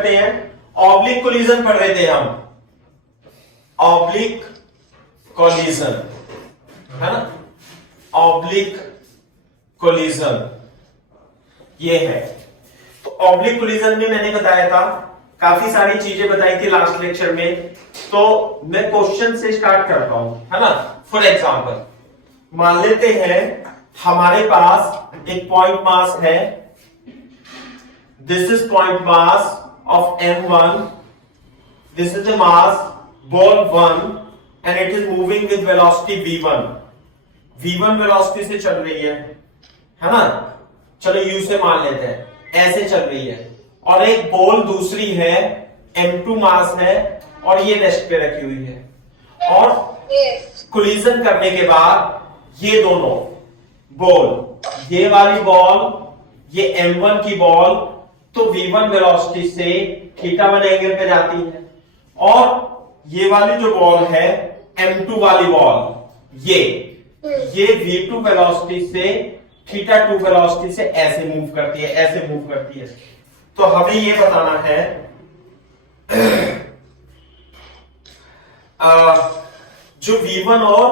करते हैं, oblique collision पढ़ रहे थे हम, ऑब्लिक कोलिजन है ना, ऑब्लिक कोलिजन ये है। तो ऑब्लिक कोलिजन में मैंने बताया था, काफी सारी चीजें बताई थी लास्ट लेक्चर में, तो मैं क्वेश्चन से स्टार्ट करता हूं, है ना। फॉर एग्जांपल मान लेते हैं हमारे पास एक पॉइंट मास है, this is point mass of m1, this is the mass ball 1 and it is moving with velocity v1, v1 velocity से चल रही है ना। चलो u से मान लेते हैं, ऐसे चल रही है, और एक बॉल दूसरी है, m2 मास है, और ये रेस्ट पे रखी हुई है, और कोलिजन करने के बाद ये दोनों बॉल, ये वाली बॉल, ये m1 की बॉल, तो v1 वेलोसिटी से θ1 एंगल पे जाती है, और ये वाली जो बॉल है m2 वाली बॉल, ये v2 वेलोसिटी से θ2 वेलोसिटी से ऐसे मूव करती है, ऐसे मूव करती है। तो हमें ये बताना है जो v1 और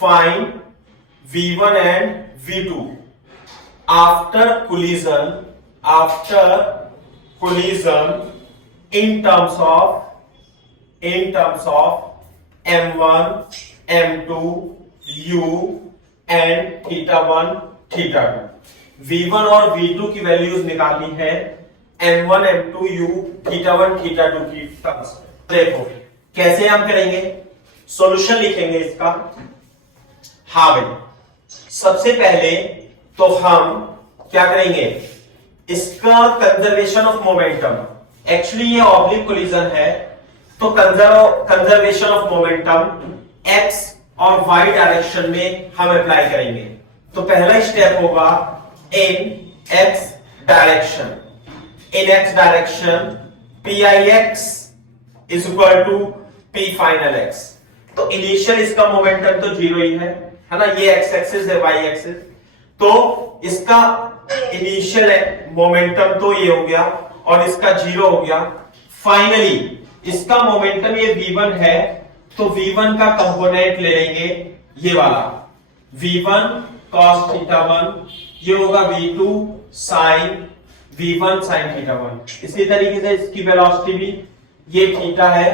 find v1 and v2 after collision in terms of m1 m2 u and θ1 θ2, v1 और v2 की वैल्यूज निकालनी है m1 m2 u θ1 θ2 की टर्म्स में। देखो कैसे हम करेंगे, सॉल्यूशन लिखेंगे इसका। हाँ भाई, सबसे पहले तो हम क्या करेंगे, इसका कंजर्वेशन ऑफ मोमेंटम, एक्चुअली ये ऑब्लिक कोलिजन है, तो कंजर्वेशन ऑफ मोमेंटम एक्स और वाई डायरेक्शन में हम अप्लाई करेंगे। तो पहला स्टेप होगा in x direction, in x direction pix is equal to p final x। तो इनिशियल इसका मोमेंटम तो जीरो ही है ना, ये x एक्सिस है, y एक्सिस, तो इसका इनिशियल मोमेंटम तो ये हो गया और इसका जीरो हो गया। फाइनली इसका मोमेंटम ये v1 है, तो v1 का कंपोनेंट ले लेंगे ये वाला v1 cos θ1, ये होगा v2 sin v1 sin θ1। इसी तरीके से इसकी वेलोसिटी भी, ये थीटा है,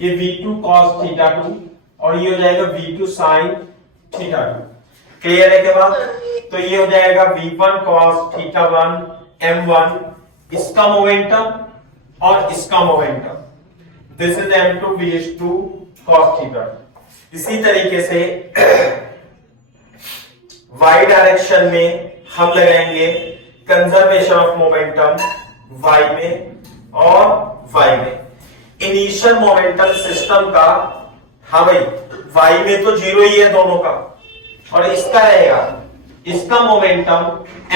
ये v2 cos θ2 और ये हो जाएगा v2 sin θ2। क्लियर है क्या बात? तो ये हो जाएगा v1 cos θ1 m1, इसका मोमेंटम और इसका momentum, this is m2 v2 cos θ2। इसी तरीके से y डायरेक्शन में हम लगाएंगे कंजर्वेशन ऑफ मोमेंटम y में और y में। इनिशियल मोमेंटम सिस्टम का, हाँ भाई, y में तो जीरो ही है दोनों का, और इसका रहेगा, इसका मोमेंटम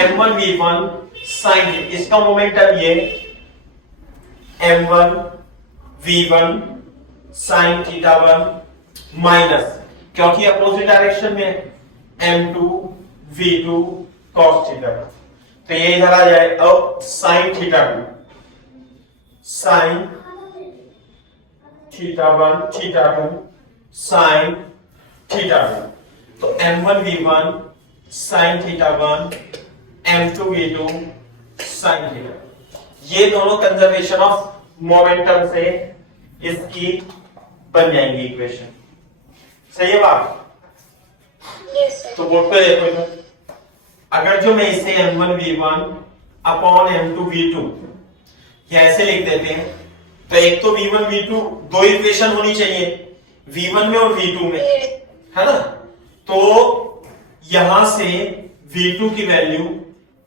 m1 v1 sin, इसका मोमेंटम ये m1 v1 sin θ1 माइनस, क्योंकि अपोजिट डायरेक्शन में m2 v2 cos θ2, तो ये इधर आ जाए अब sin θ2 sin θ1 θ2 sin θ2, तो m1 v1 sin θ1 m2 v2 sin θ2, ये दोनों कंजर्वेशन ऑफ मोमेंटम से इसकी बन जाएंगी इक्वेशन। सही है बात? तो बोर्ड पे देखो इधर, अगर जो मैं इसे m1 v1 upon m2 v2 ये ऐसे लिख देते हैं, तो एक तो v1 v2 दो इक्वेशन होनी चाहिए, v1 में और v2 में, है ना। तो यहां से v2 की value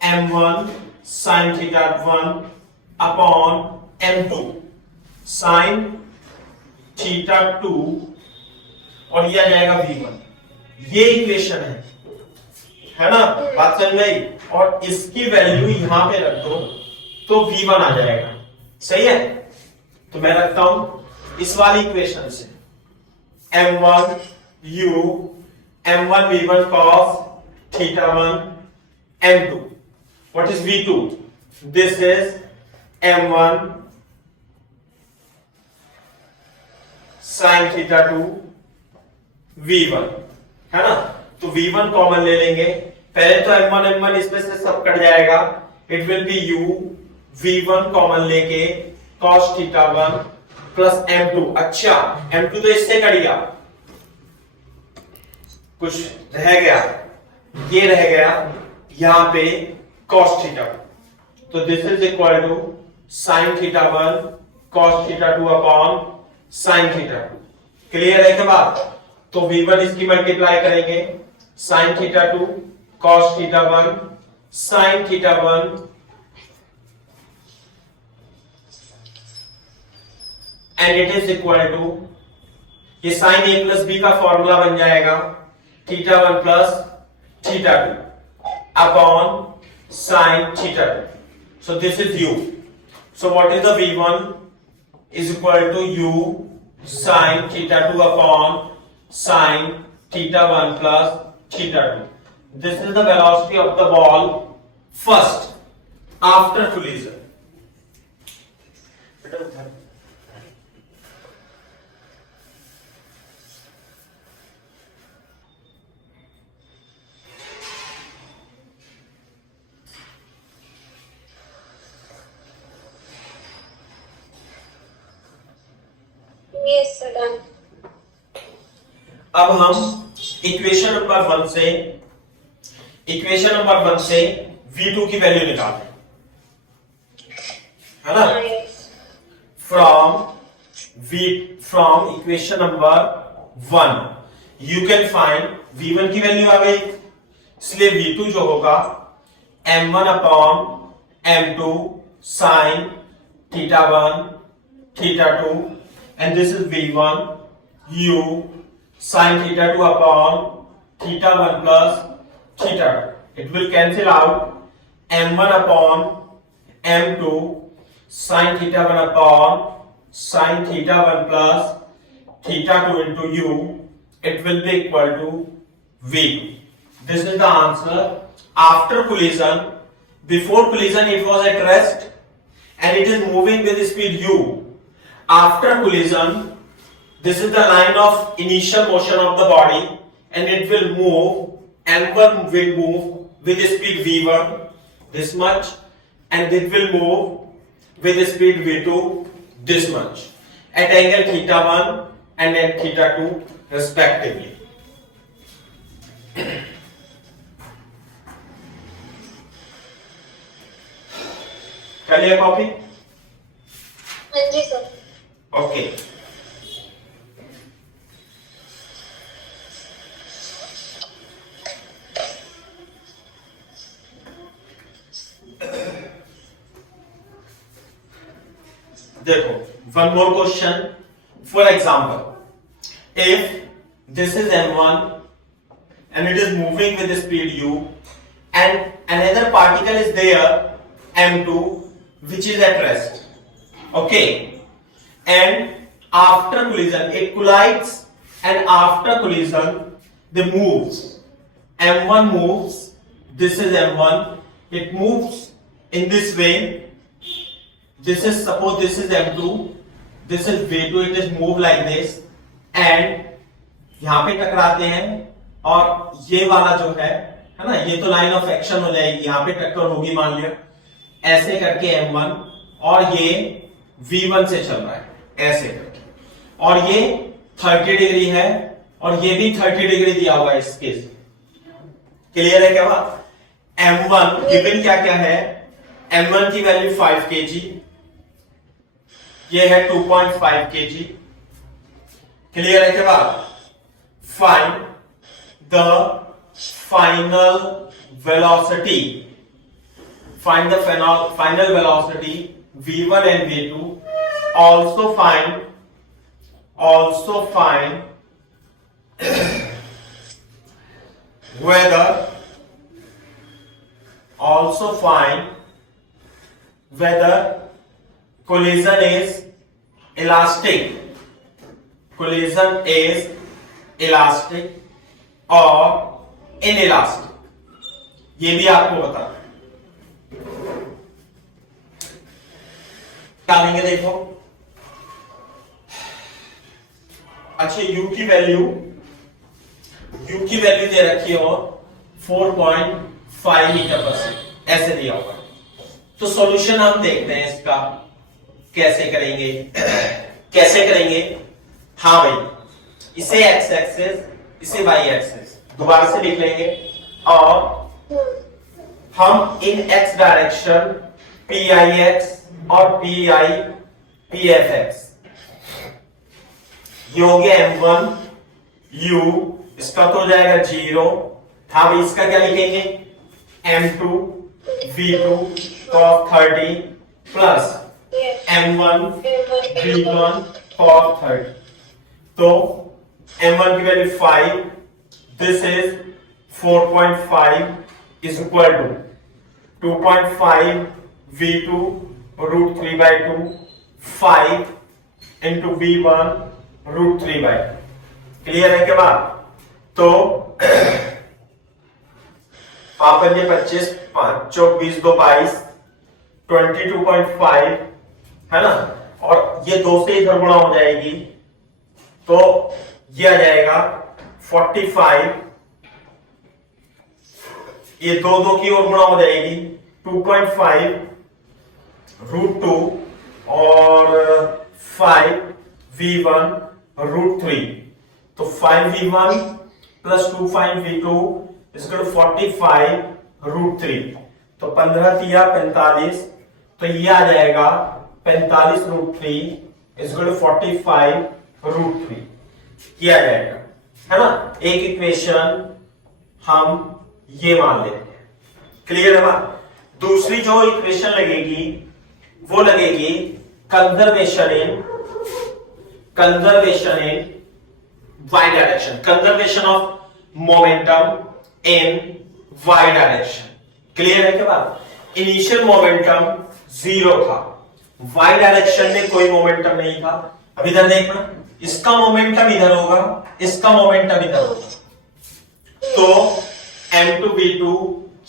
m1 sin θ1 upon m2 sin θ2 और ये आ जाएगा v1, ये इक्वेशन है ना, बात समझ गई। और इसकी वैल्यू यहां पे रख दो तो v1 आ जाएगा। सही है, तो मैं रखता हूं इस वाली इक्वेशन से m1 u m1 v1 cos θ1 m2, what is v2, this is m1 sine theta two V1, है ना। तो V1 कॉमन ले लेंगे, पहले तो M1 इसमें से सब कट जाएगा, it will B U V1 common लेके cos थीटा 1 प्लस M2। अच्छा, M2 तो इससे कट गया, कुछ रह गया, ये रह गया यहां पे cos थीटा। तो this is equal to sine theta 1 cos theta 2 upon sine theta 2। Clear है क्या बात? तो V1 इसकी मल्टीप्लाई करेंगे, sine theta 2 cos theta 1 sine theta 1 and it is equal to, ये साइन A प्लस B का formula बन जाएगा, theta 1 plus theta 2 upon sine theta 2। So this is U. So what is the V1 is equal to U sin theta 2 upon sin theta 1 plus theta 2. This is the velocity of the ball first after collision. Yes, sir, done. अब हम equation number 1 से V2 की value निकालते हैं, है ना। Yes. From equation number 1 you can find V1 की value आ गई, इसलिए V2 जो होगा M1 upon M2 sign theta 1 theta 2 and this is V1 U sin theta 2 upon theta 1 plus theta 2. It will cancel out M1 upon M2 sin theta 1 upon sin theta 1 plus theta 2 into U. It will be equal to V2. This is the answer after collision. Before collision it was at rest and it is moving with speed U. After collision, this is the line of initial motion of the body and it will move, M1 will move with speed V1 this much and it will move with speed V2 this much at angle theta 1 and at theta 2 respectively. कर लिया copy? हाँ जी sir. Okay, देखो one more question. For example, if this is M1 and it is moving with the speed U and another particle is there M2 which is at rest, okay, and after collision it collides and after collision they moves, M1 moves, this is M1, it moves in this way, this is, suppose this is M2, this is V2, it is move like this and यहां पे टकराते हैं और ये वाला जो है ना, ये तो लाइन ऑफ एक्शन हो जाएगी, यहां पे टक्कर होगी मान लिया, ऐसे करके M1 और ये V1 से चल रहा है ऐसे करके, और ये 30 डिग्री है और ये भी 30 डिग्री दिया हुआ है इस केस। क्लियर है क्या बात? M1 गिवन क्या क्या है, M1 की वैल्यू 5 kg, ये है 2.5 kg। क्लियर है क्या बात? Find the final velocity, find the final velocity V1 and V2, also find whether collision is elastic or inelastic, ये भी आपको बताना है। क्या लेंगे देखो, अच्छा यू की वैल्यू दे रखी हो 4.5 मीटर पर सेकेंड ऐसे दिया हुआ। तो सॉल्यूशन हम देखते हैं इसका कैसे करेंगे। हाँ भाई, इसे एक्स एक्सिस, इसे वाई एक्सिस दोबारा से लिख लेंगे और हम in x direction P I X और पी एफ एक्स, ये हो गया M1 U, इसका तो हो जाएगा 0। हाँ भाई, इसका क्या लिखेंगे M2 V2 cos 30 plus M1 V1 cos 30। तो M1 की value 5, this is 4.5 is equal to 2.5 V2 root 3/2 5 into V1 root 3/2। Clear है क्या बात? तो आप 25 5 चौक 20 2 22 22.5 है ना, और ये 2 से इधर गुणा हो जाएगी तो ये आ जाएगा 45, ये 2 की ओर गुणा हो जाएगी 2.5 रूट 2 और 5 V1 रूट 3। तो 5 V1 प्लस 2 5 V2 इसको 45 रूट 3। तो 15 तिया 45, तो ये आ जाएगा 45 रूट 3 इसको 45 रूट 3 किया जाएगा, है ना। एक इक्वेशन हम ये मान लेते हैं। क्लियर है बात? दूसरी जो इक्वेशन लगेगी वो लगेगी conservation in Y direction, conservation of momentum in Y direction. Clear है क्या बात? इनिशियल मोमेंटम 0 था, वाई डायरेक्शन में कोई मोमेंटम नहीं था। अब इधर देखना, इसका मोमेंटम इधर होगा, इसका मोमेंटम इधर होगा, तो M2 V2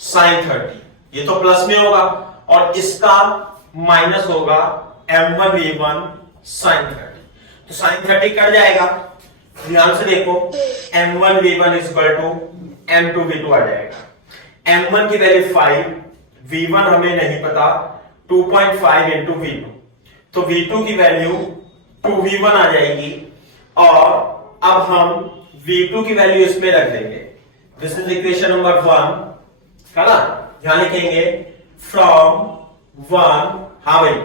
sin 30 ये तो प्लस में होगा और इसका माइनस होगा M1 V1 sin 30। तो sin 30 कट जाएगा, ध्यान से देखो M1 V1 is equal to M2 V2 आ जाएगा। M1 की वैल्यू 5, V1 हमें नहीं पता, 2.5 इंटू V2, तो V2 की वैल्यू 2V1 आ जाएगी और अब हम V2 की वैल्यू इसमें रख देंगे। दिस इज इक्वेशन नंबर 1, है ना। यहां लिखेंगे फ्रॉम 1, हाँ भाई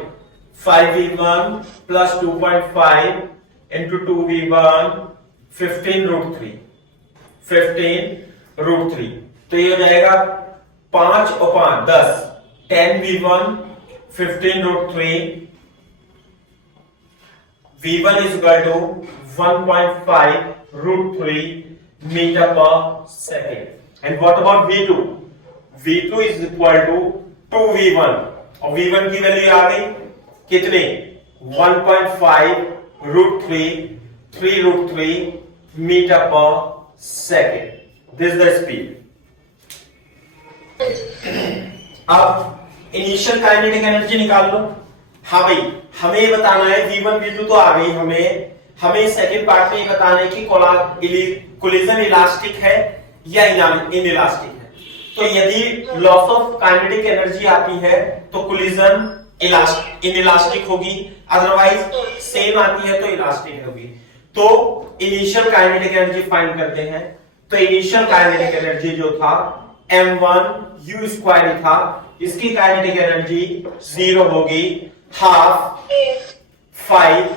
5V1 plus 2.5 into 2V1 15 root 3, 15 root 3, तो ये हो जाएगा 5 और 5 10, 10V1 15 root 3, V1 is equal to 1.5 root 3 meter per second. And what about V2? V2 is equal to 2V1 और V1 की वैल्यू आ गई कितने 1.5 root 3 root 3 meter per second. This is the speed. अब इनिशियल काइनेटिक एनर्जी निकाल लो। हाँ भाई, हमें ये बताना है V1 V2 तो आ गई, हमें सेकंड पार्ट में ये बताना है कि कोलिजन इलास्टिक है या इनइलास्टिक है। तो यदि लॉस ऑफ काइनेटिक एनर्जी आती है तो कोलिजन इनइलास्टिक होगी, अदरवाइज सेम आती है तो इलास्टिक होगी। तो इनिशियल काइनेटिक एनर्जी फाइंड करते हैं। तो इनिशियल काइनेटिक एनर्जी जो था M1 U स्क्वायर था, इसकी काइनेटिक एनर्जी 0 होगी, half 5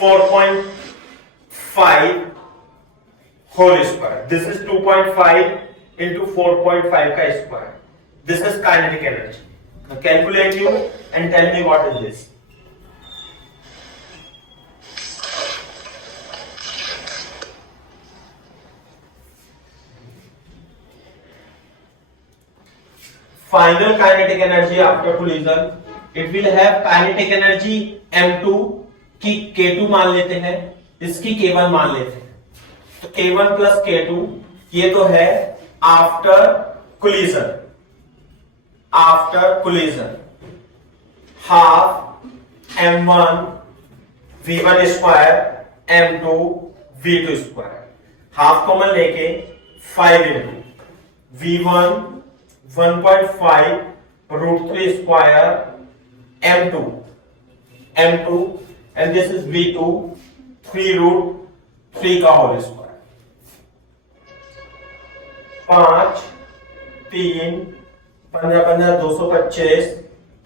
4.5 whole square, this is 2.5 into 4.5 का square, this is kinetic energy. Calculate you and tell me what is this. Final kinetic energy after collision, it will have kinetic energy M2 की K2 मान लेते हैं, इसकी K1 मान लेते हैं। तो K1 प्लस K2 ये तो है after collision half M1 v1 square m2 v2 square, half common लेके 5 into v1 1.5 root 3 square m2 and this is v2 3 root 3 का होल स्क्वायर, 5 3 15 15 225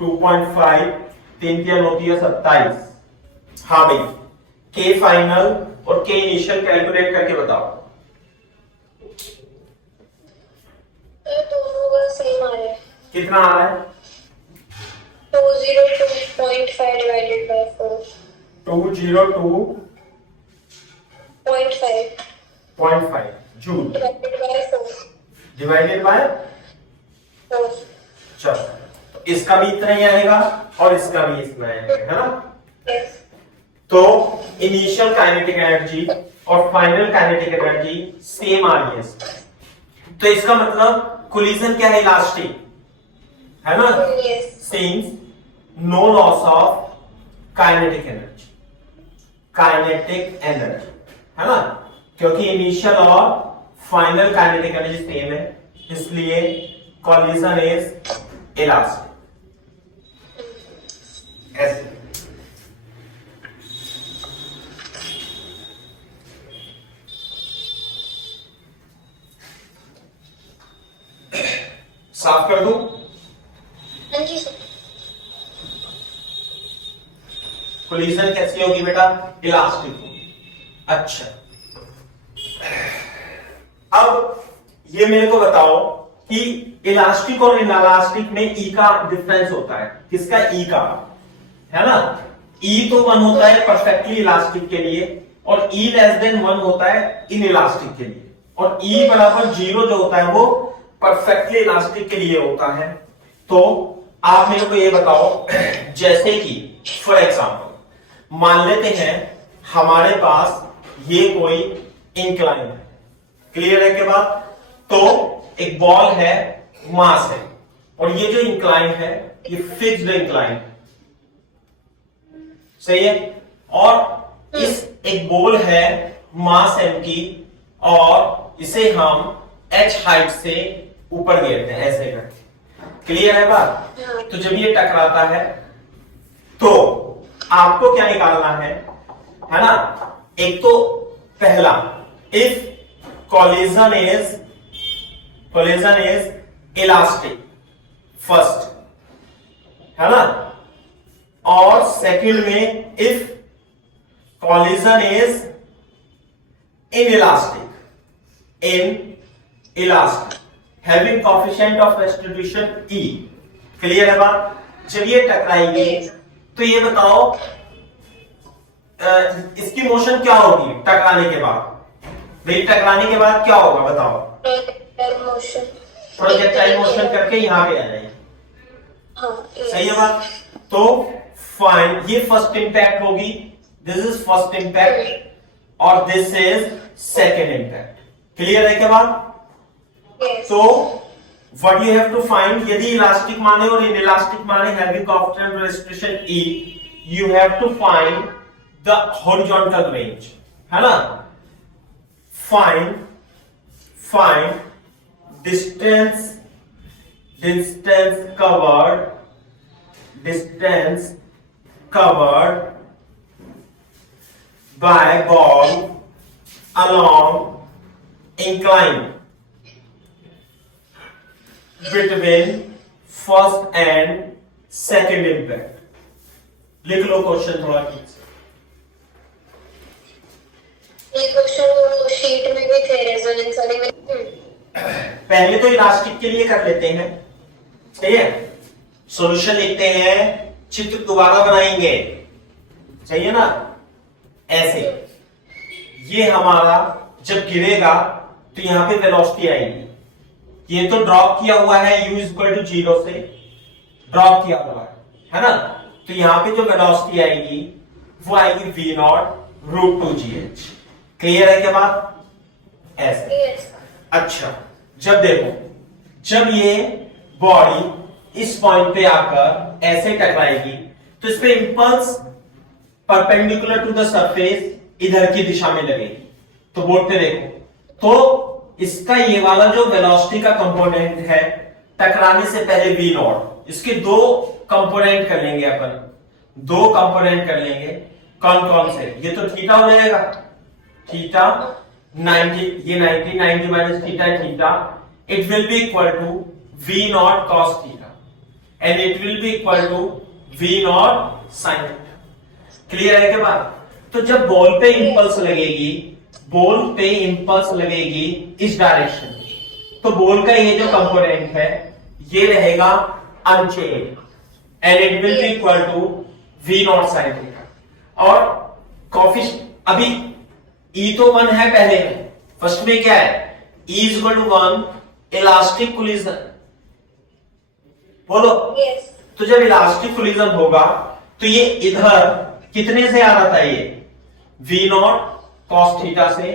2.5 3 3 होती है 27। हाँ भाई, के फाइनल और के इनिशियल कैलकुलेट करके बताओ। दोनों का सेम आ रहा है। कितना आ रहा है? 202.5 divided by 4। 202.5 joule divided by 4। Divided by 4। चलो, तो इसका भी इतना ही आएगा और इसका भी इतना आएगा, है ना? यस। तो इनिशियल काइनेटिक एनर्जी और फाइनल काइनेटिक एनर्जी सेम आ रही है। तो इसका मतलब कोलिजन क्या है? इलास्टिक, है ना? Yes. Since no loss of kinetic energy, है ना? क्योंकि इनिशियल और फाइनल काइनेटिक एनर्जी सेम है, इसलिए कोलिजन इज इलास्टिक। ऐसे साफ कर दूं? हाँ जी सर। कोलिजन कैसी होगी बेटा? इलास्टिक होगी। अच्छा, अब ये मेरे को बताओ कि इलास्टिक और इनइलास्टिक में ई का डिफरेंस होता है। किसका? ई का, है ना? ई तो 1 होता है परफेक्टली इलास्टिक के लिए और ई लेस देन 1 होता है इनइलास्टिक के लिए, और ई बराबर 0 जो होता है वो परफेक्टली इलास्टिक के लिए होता है। तो आप मेरे को ये बताओ, जैसे कि फॉर एग्जांपल मान लेते हैं हमारे पास ये कोई इंक्लाइन है, क्लियर है के बाद? तो एक बॉल है, मास है, और ये जो इंक्लाइन है ये फिक्स्ड इंक्लाइन, सही है? और इस एक बॉल है मास m की, और इसे हम h हाइट से ऊपर गिरते हैं ऐसे करके, क्लियर है बात? तो जब ये टकराता है तो आपको क्या निकालना है ना? एक तो पहला, if collision is elastic first, है ना? और सेकंड में if collision is inelastic having coefficient of restitution E, clear है बात? जब ये टकराएगी तो ये बताओ इसकी मोशन क्या होगी टकराने के बाद? भाई टकराने के बाद क्या होगा बताओ? प्रोजेक्टाइल मोशन करके यहां पे आ जाएगी। हाँ, सही है बात? तो फाइन, ये फर्स्ट इंपैक्ट होगी, दिस इज फर्स्ट इंपैक्ट और this is second impact, clear है क्या बात? तो what you have to find, यदि इलास्टिक माने और इनइलास्टिक माने having coefficient of restriction E, you have to find the horizontal range, है ना? Find distance covered by ball along incline between first and second impact। लिख लो question थोड़ा ठीक से। ये क्वेश्चन शीट में भी थे, रेजोनेंस वाले में। पहले तो इलास्टिक के लिए कर लेते हैं, सही है? सॉल्यूशन लिखते हैं, चित्र दोबारा बनाएंगे, सही है ना? ऐसे ये हमारा जब गिरेगा तो यहां पे वेलोसिटी आएगी, ये तो ड्रॉप किया हुआ है u इक्वल टू 0 से ड्रॉप किया हुआ है ना? तो यहां पे जो वेलोसिटी आएगी वो आएगी v0√2gh, क्लियर है क्या बात? ऐसे। अच्छा, जब देखो, जब ये बॉडी इस पॉइंट पे आकर ऐसे टकराएगी तो इस पे impulse perpendicular to the surface इधर की दिशा में लगेगी। तो बोर्ड पे देखो, तो इसका ये वाला जो वेलोसिटी का कंपोनेंट है टकराने से पहले v नॉट, इसके दो कंपोनेंट कर लेंगे अपन, दो कंपोनेंट कर लेंगे। कौन कौन से? ये तो थीटा हो जाएगा, थीटा 90, ये 90 minus theta theta, it will be equal to v not cos theta and it will be equal to v not sin theta. Clear है के बाद? तो जब बॉल पे इंपल्स लगेगी, बॉल पे इंपल्स लगेगी इस डायरेक्शन में, तो बॉल का ये जो कंपोनेंट है ये रहेगा unchanged and it will be equal to v not sin theta. और कोफिशिएंट अभी E तो 1 है पहले में, फर्स्ट में क्या है? E is equal to 1 elastic collision, बोलो। yes, तो जब इलास्टिक कोलिजन होगा तो ये इधर कितने से आ रहा था? ये v नॉट cos थीटा से,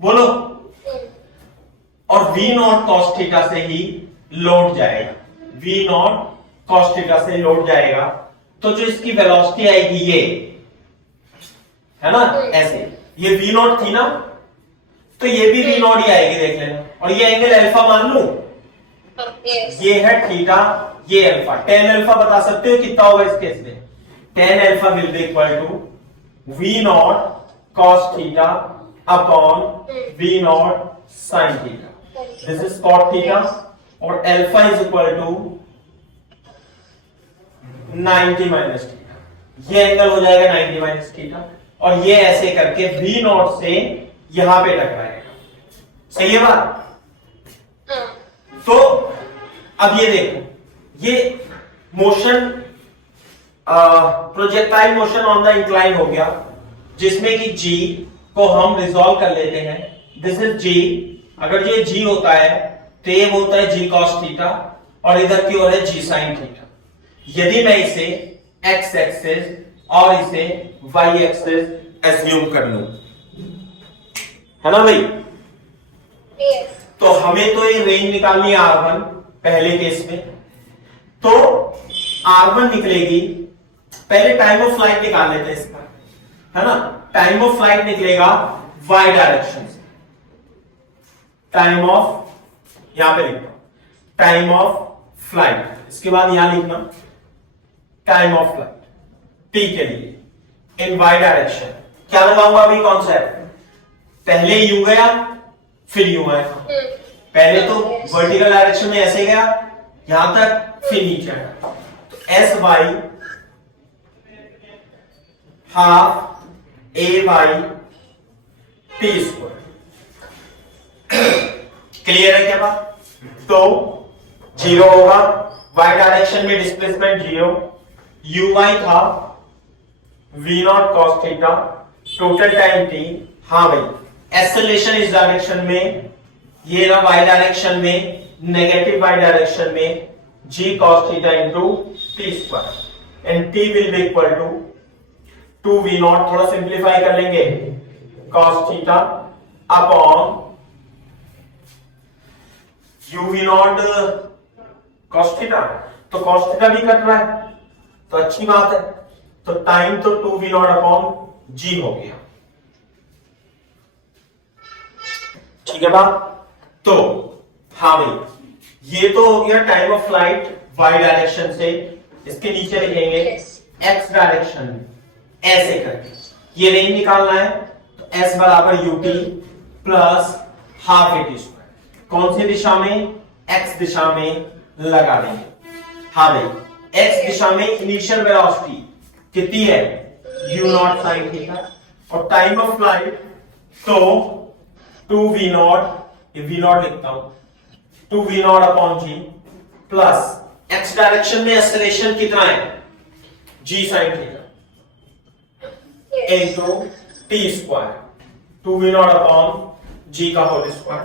बोलो। और v नॉट cos थीटा से ही लौट जाएगा, v नॉट cos थीटा से लौट जाएगा। तो जो इसकी वेलोसिटी आएगी ये है ना, ऐसे, ये v नॉट थी ना, तो ये भी v नॉट ही आएगी, देख लेना। और ये एंगल अल्फा मान लूं, yes, ये है थीटा, ये अल्फा। टेन अल्फा बता सकते हो कितना होगा इस केस में? Tan alpha will be equal to v not cos theta upon v not sin theta, this is cot theta. और alpha is equal to 90 minus theta, ये एंगल हो जाएगा 90 माइनस थीटा। और ये ऐसे करके v नॉट से यहां पे टकराएगा, सही है बात? हाँ, तो अब ये देखो, ये motion projectile motion on the incline हो गया, जिसमें कि g को हम रिजॉल्व कर लेते हैं। दिस इज g, अगर ये g होता है तो ये होता है g cos थीटा और इधर की ओर है g sin थीटा। यदि मैं इसे x एक्सिस और इसे y एक्सिस एज्यूम कर लूं, है ना भाई? yes, तो हमें तो ये रेंज निकालनी है R1 पहले केस में। तो R1 निकलेगी, पहले टाइम ऑफ फ्लाइट निकाल लेते हैं इसका, है ना? टाइम ऑफ फ्लाइट निकलेगा y डायरेक्शन से, टाइम ऑफ, यहां पे लिखना टाइम ऑफ फ्लाइट, इसके बाद यहां लिखना टाइम ऑफ फ्लाइट t के लिए इन y डायरेक्शन। क्या लगाऊंगा अभी कॉन्सेप्ट? पहले यू गया फिर यू आया, पहले तो वर्टिकल डायरेक्शन में ऐसे गया यहां तक, फिर नीचे आया। तो S Y half A Y T square. Clear है क्या बात? तो जीरो होगा, वाई डायरेक्शन में डिस्प्लेसमेंट जीरो, यू वाई था V naught cos theta, total time T. हाँ भाई, एक्सेलरेशन इस डायरेक्शन में, ये ना वाई डायरेक्शन में, नेगेटिव वाई डायरेक्शन में g cos theta into T square and t will be equal to 2v naught, थोड़ा सिंप्लीफाई कर लेंगे, cos theta upon uv not cos theta. तो cos थीटा भी कट रहा है तो अच्छी बात है, तो टाइम तो 2v नॉट अपॉन g हो गया, ठीक है बात? तो हाँ भाई, ये तो हो गया time of flight y direction से। इसके नीचे लिखेंगे x डायरेक्शन में, ऐसे करके ये रेंज निकालना है। तो s बराबर ut plus half A T square, कौन सी दिशा में? x दिशा में लगा देंगे। हाँ भाई, x दिशा में इनिशियल वेलोसिटी कितनी है? u नॉट sin थीटा, और टाइम ऑफ फ्लाइट तो 2v नॉट, ये v नॉट लिखता हूं, 2v not upon g plus x direction में एक्सेलरेशन कितना है? g sin theta into T square, 2v not upon g का होल स्क्वायर।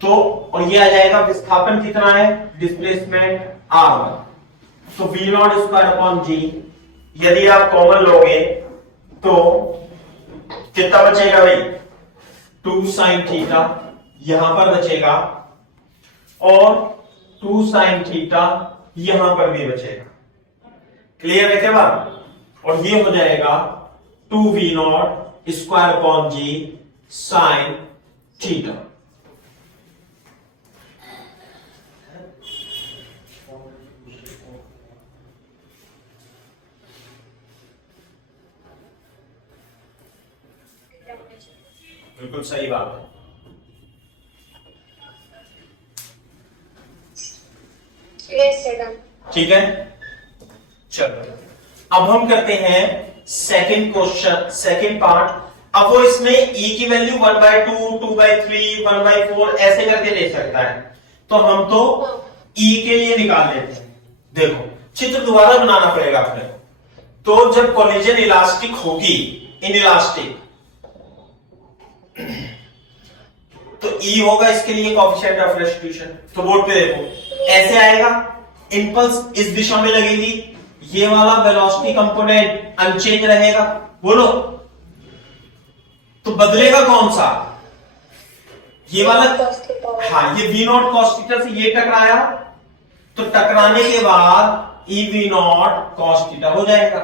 तो और ये आ जाएगा, विस्थापन कितना है? डिस्प्लेसमेंट r1, तो v not square upon g। यदि आप कॉमन लोगे तो कितना बचेगा भाई? 2 sin थीटा यहां पर बचेगा और 2 sin थीटा यहां पर भी बचेगा। क्लियर है क्या बात? और ये हो जाएगा 2v0 स्क्वायर अपॉन जी साइन थीटा। बिल्कुल सही बात है। Yes sir. ठीक है, चलो अब हम करते हैं सेकंड क्वेश्चन, सेकंड पार्ट। अब वो इसमें e की वैल्यू 1/2, 2/3, 1/4 ऐसे करके दे सकता है, तो हम तो e के लिए निकाल लेते हैं। देखो चित्र दोबारा बनाना पड़ेगा अपने को। तो जब कोलिजन इलास्टिक होगी, इन इलास्टिक, तो E होगा इसके लिए कोएफिशिएंट ऑफ रेस्टिट्यूशन। तो बोर्ड पे देखो ऐसे आएगा, इंपल्स इस दिशा में लगेगी, ये वाला वेलोसिटी कंपोनेंट अनचेंज रहेगा। बोलो तो बदलेगा कौन सा? ये वाला, हाँ ये v0 cos थीटा से ये टकराया, तो टकराने के बाद e v0 cos थीटा हो जाएगा।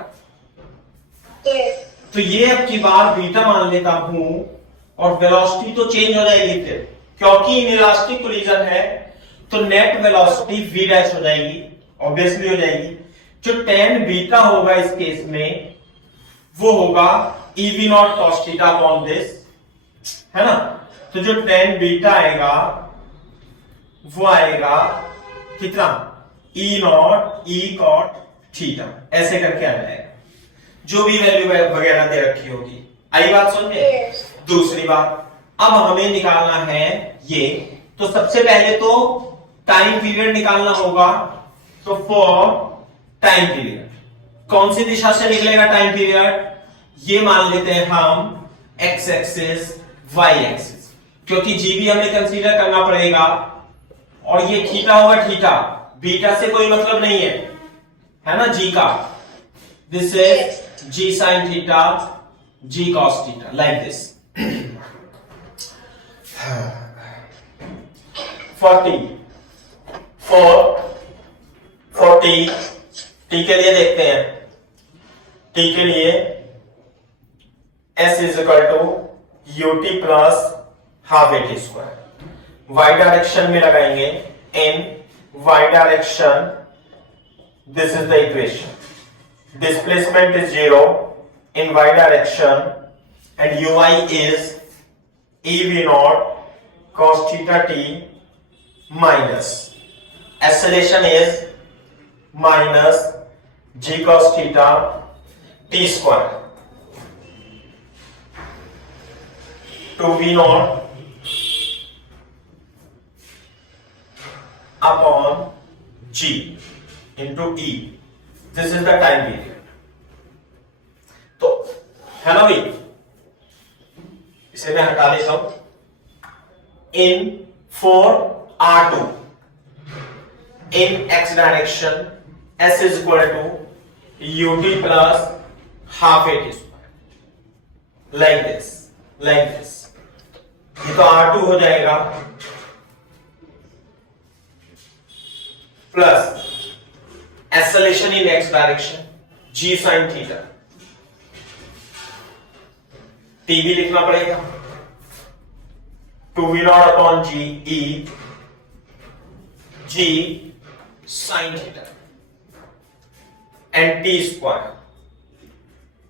तो ये अब की बार बीटा मान लेता हूं और वेलोसिटी तो चेंज हो जाएगी फिर, क्योंकि इनइलास्टिक कोलिजन है, तो नेट वेलोसिटी v डैश हो जाएगी, ऑब्वियसली हो जाएगी। जो tan बीटा होगा इस केस में वो होगा e v0 cos theta upon this, है ना। तो जो tan बीटा आएगा वो आएगा कितना, e0 e cot थीटा, ऐसे करके आ जाएगा, जो भी वैल्यू वगैरह दे रखी होगी। आई बात समझ में? दूसरी बात, अब हमें निकालना है ये, तो सबसे पहले तो टाइम पीरियड निकालना होगा। तो फॉर टाइम पीरियड कौन सी दिशा से निकलेगा टाइम पीरियड? ये मान लेते हैं हम एक्स एक्सिस, वाई एक्सिस, क्योंकि जी भी हमें कंसीडर करना पड़ेगा, और ये थीटा होगा, थीटा बीटा से कोई मतलब नहीं है ना, जी का। This is ji sine theta, ji cos theta, like this. 40 T के लिए देखते हैं। टी के लिए s is equal to ut plus half A T square. Y direction में लगाएंगे, इन Y direction this is the equation, displacement is 0 in Y direction and ui is e v0 cos theta t minus acceleration is minus g cos theta t square 2v0 upon g into e. This is the time period. तो है ना भाई, इसे मैं हटा देता हूं। In for R2 in x direction s is equal to ut plus half at square, like this, like this। ये तो R2 हो जाएगा plus acceleration in x direction g sin theta, t भी लिखना पड़ेगा, 2v0 upon g e g sin theta and t square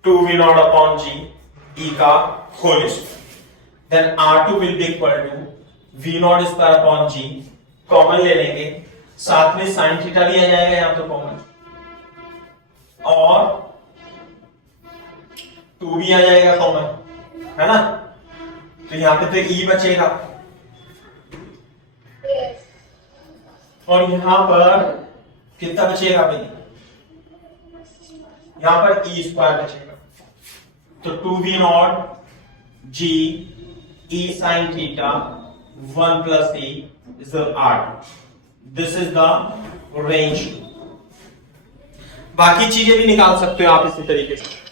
2v0 upon g e का whole square. Then R2 will be equal to v0 square upon g, common ले लेंगे, साथ में sin theta भी आ जाएगा यहां तो कॉमन, और 2 भी आ जाएगा कॉमन, है ना। तो यहां पे तो e बचेगा, और यहां पर कितना बचेगा भाई, यहां पर e स्क्वायर बचेगा। तो 2v0 g e sin theta 1 plus e is the R2. This is the range। बाकी चीजें भी निकाल सकते हो आप इसी तरीके से।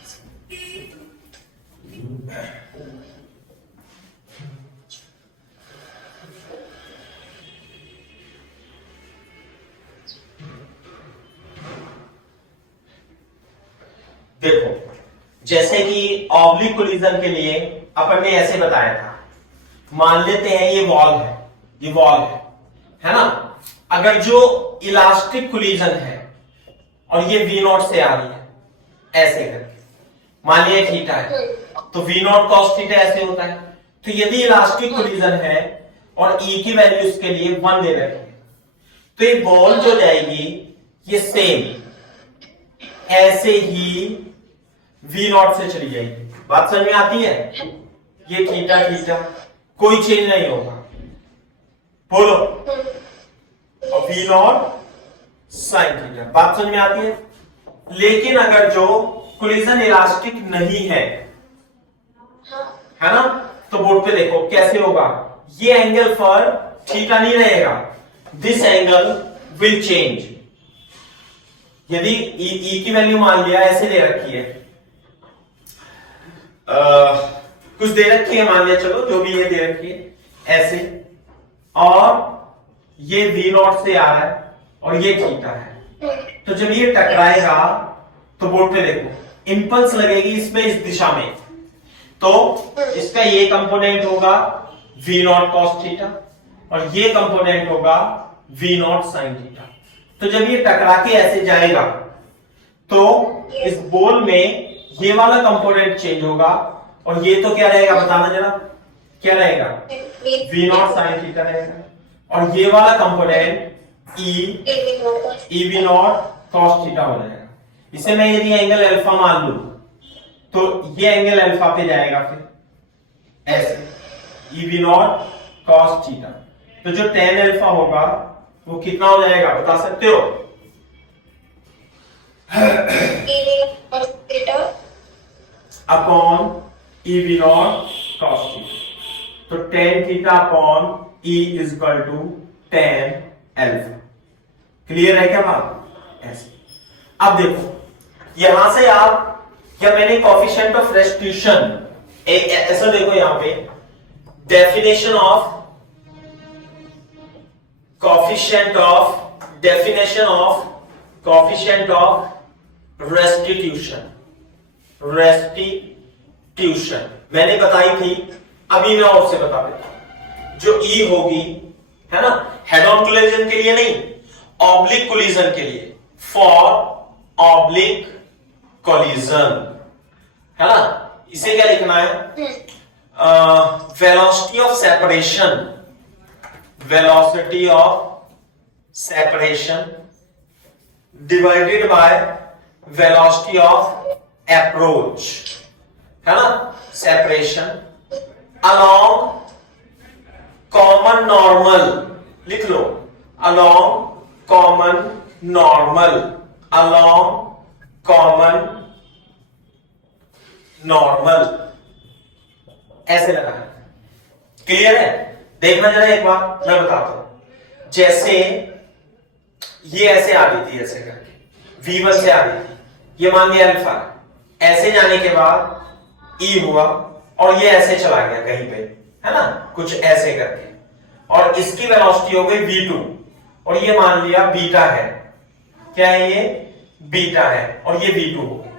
देखो जैसे कि ऑब्लिक कोलिजन के लिए अपन ने ऐसे बताया था, मान लेते हैं ये वॉल है, ये वॉल है ना। अगर जो इलास्टिक कोलिजन है और ये वी नॉट से आ रही है ऐसे करके, मान लिया थीटा है, तो वी नॉट कॉस थीटा ऐसे होता है। तो यदि इलास्टिक कोलिजन है और ई की वैल्यू इसके लिए 1 दे रखी है, तो ये बॉल जो जाएगी ये सेम ऐसे ही वी नॉट से चली जाएगी। बात समझ में आती है? ये थीटा थीटा कोई चेंज नहीं होगा, बोलो, और वी नॉट साइन थीटा। बात समझ में आती है? लेकिन अगर जो कोलिजन इलास्टिक नहीं है ना, तो बोर्ड पे देखो कैसे होगा, ये एंगल पर थीटा नहीं रहेगा, दिस एंगल विल चेंज। यदि ई की वैल्यू मान लिया ऐसे दे रखी है, कुछ दे रखी है, मान लिया, चलो जो भी ये दे रखी है ऐसे, और ये वी नॉट से आ रहा है और ये थीटा है, तो जब ये टकराएगा तो बोर्ड पे देखो इंपल्स लगेगी इसमें इस दिशा में, तो इसका ये कंपोनेंट होगा वी नॉट कॉस थीटा और ये कंपोनेंट होगा वी नॉट साइन थीटा। तो जब ये टकरा के ऐसे जाएगा तो इस बॉल में ये वाला कंपोनेंट चेंज होगा और ये तो क्या रहेगा, बताना जरा, क्या रहेगा, वी नॉट साइन थीटा रहेगा, और ये वाला component E V naught cos theta हो जाएगा। इसे मैं यदि एंगल अल्फा मान लूं तो ये एंगल अल्फा पे जाएगा, फिर ऐसे ई वी नॉट कॉस थीटा। तो जो tan अल्फा होगा वो कितना हो जाएगा, बता सकते हो? Upon E V naught cos theta. तो tan theta upon E is equal to tan alpha. Clear है क्या बात? ऐसे। अब देखो यहां से आप, क्या मैंने कोफिशिएंट ऑफ रेस्टिट्यूशन ऐसा देखो यहां पे, definition of coefficient of restitution मैंने बताई थी, अभी मैं और से बता देता हूं। जो ई होगी, है ना, हेड ऑन कोलिजन के लिए नहीं, ऑब्लिक कोलिजन के लिए, फॉर ऑब्लिक कोलिजन, है ना, इसे क्या लिखना है, velocity of separation divided by velocity of approach, है ना, सेपरेशन अलोंग कॉमन नॉर्मल, लिख लो, अलोंग कॉमन नॉर्मल, ऐसे लगा है। क्लियर है? देखना जरा एक बार, मैं बताता हूं। जैसे ये ऐसे आ रही थी, ऐसे करके V1 से आ रही थी, ये मान लिया अल्फा, ऐसे जाने के बाद E हुआ और ये ऐसे चला गया कहीं पे, है ना, कुछ ऐसे करके, और इसकी वेलोसिटी हो गई V2 और ये मान लिया बीटा है, क्या है ये, बीटा है, और ये V2 हो गया।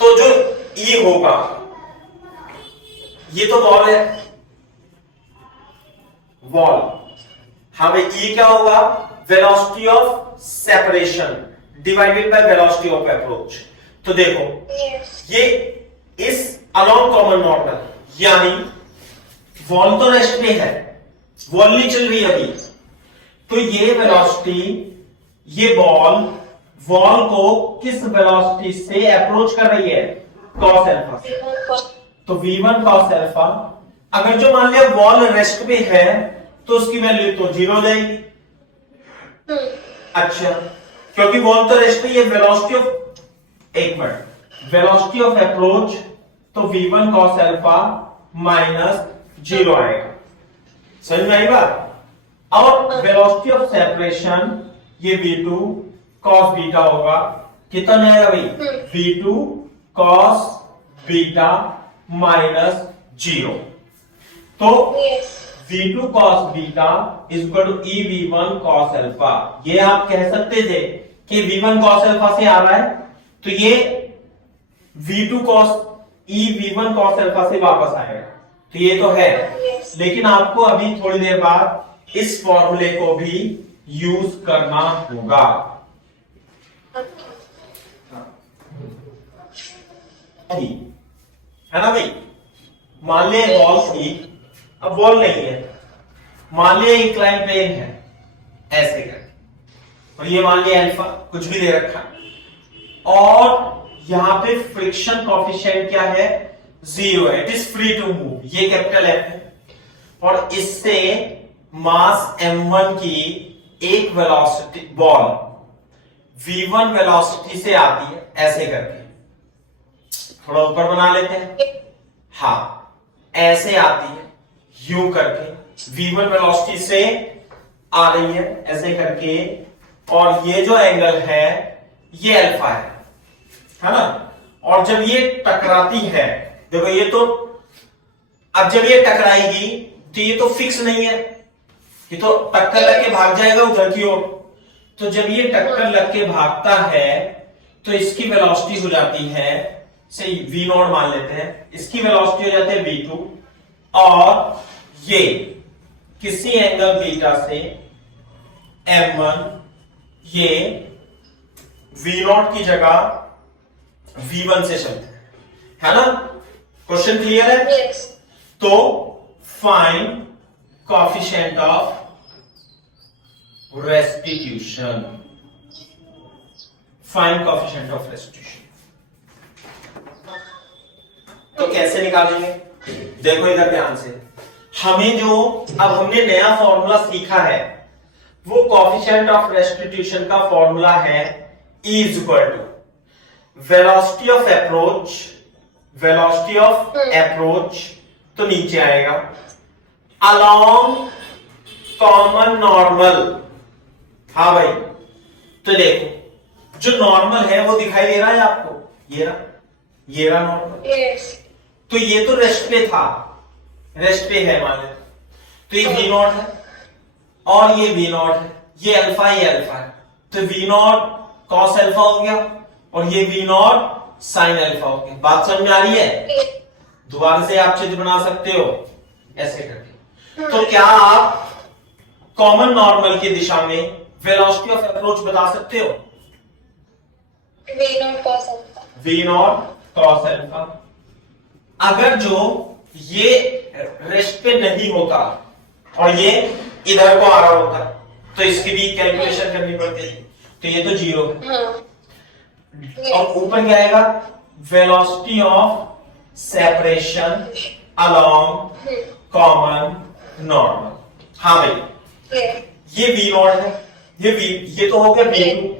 तो जो E होगा, ये तो वॉल है, वॉल, हाँ भाई, E क्या होगा, velocity of separation divided by velocity of approach. तो देखो ये इस अलोंग कॉमन नॉर्मल, यानी वॉल तो रेस्ट में है, वॉल नहीं चल रही अभी, तो ये वेलोसिटी, ये वॉल को किस वेलोसिटी से अप्रोच कर रही है, कॉस अल्फा से। तो V1 कॉस अल्फा, अगर जो मान लिया वॉल रेस्ट पे है तो उसकी वैल्यू तो 0 हो जाएगी। अच्छा, क्योंकि वॉल तो रेस्ट पे, ये वेलोसिटी ऑफ, एक मिनट, वेलोसिटी ऑफ अप्रोच, तो V1 कॉस अल्फा माइनस 0 आएगा। समझ में आई बात? और वेलोसिटी ऑफ सेपरेशन, ये V2 कॉस बीटा होगा, कितना जाएगा भाई, V2 कॉस बीटा माइनस 0। तो V2 cos beta is equal to E V1 cos alpha. ये आप कह सकते थे कि V1 cos अल्फा से आ रहा है, तो ये V2 cos E V1 cos alpha से वापस आएगा, तो ये तो है। Yes. लेकिन आपको अभी थोड़ी देर बाद इस फॉर्मूले को भी यूज करना होगा। है ना भाई? मान लिया वॉल थी, अब वॉल नहीं है, मान लिया इंक्लाइन प्लेन है ऐसे करके, और ये मान लिया अल्फा कुछ भी दे रखा, और यहां पे फ्रिक्शन कॉफिशिएंट क्या है? 0 है, it is free to move, ये कैपिटल एफ है, और इससे मास m1 की एक वेलोसिटी बॉल v1 वेलोसिटी से आती है ऐसे करके, थोड़ा ऊपर बना लेते हैं, हाँ ऐसे आती है यू करके, v1 वेलोसिटी से आ रही है ऐसे करके, और ये जो एंगल है ये अल्फा है ना? और जब ये टकराती है, देखो ये तो, अब जब ये टकराएगी तो ये तो फिक्स नहीं है, ये तो टक्कर लग के भाग जाएगा उधर की ओर, तो जब ये टक्कर लग के भागता है तो इसकी वेलोसिटी हो जाती है, से v नॉट मान लेते हैं, इसकी वेलोसिटी हो जाती है v2, और ये किसी एंगल बीटा से m1, ये v नॉट की जगह v1 से चलते है ना? क्वेश्चन क्लियर है? Yes. तो find coefficient of restitution, find coefficient of restitution. तो कैसे निकालेंगे? देखो इधर ध्यान से, हमें जो अब हमने नया फॉर्मूला सीखा है वो कोएफिशिएंट ऑफ रेस्टिट्यूशन का फॉर्मूला है E is equal to velocity of approach, velocity of approach तो नीचे आएगा, अलोंग कॉमन नॉर्मल। हाँ भाई, तो देखो जो नॉर्मल है वो दिखाई दे रहा है आपको, ये रहा नॉर्मल। Yes. तो ये तो रेस्ट पे था, रेस्ट पे है मान लेते, तो ये v नॉट है और ये v नॉट है, ये अल्फा है, तो v नॉट कॉस अल्फा हो गया और ये v नॉट साइन अल्फा हो गया। बात समझ में आ रही है? दोबारा से आप चित्र बना सकते हो ऐसे करके। तो क्या आप कॉमन नॉर्मल की दिशा में वेलोसिटी ऑफ अप्रोच बता सकते हो? V not cos alpha. v not cos alpha. अगर जो ये रेस्ट पे नहीं होता और ये इधर को आ रहा होता तो इसकी भी कैलकुलेशन करनी पड़ती है, तो ये तो 0 है। हाँ. और ऊपर क्या आएगा? Velocity of separation along common normal. हाँ भाई, Yes. ये v नॉट है, ये तो हो गया v2,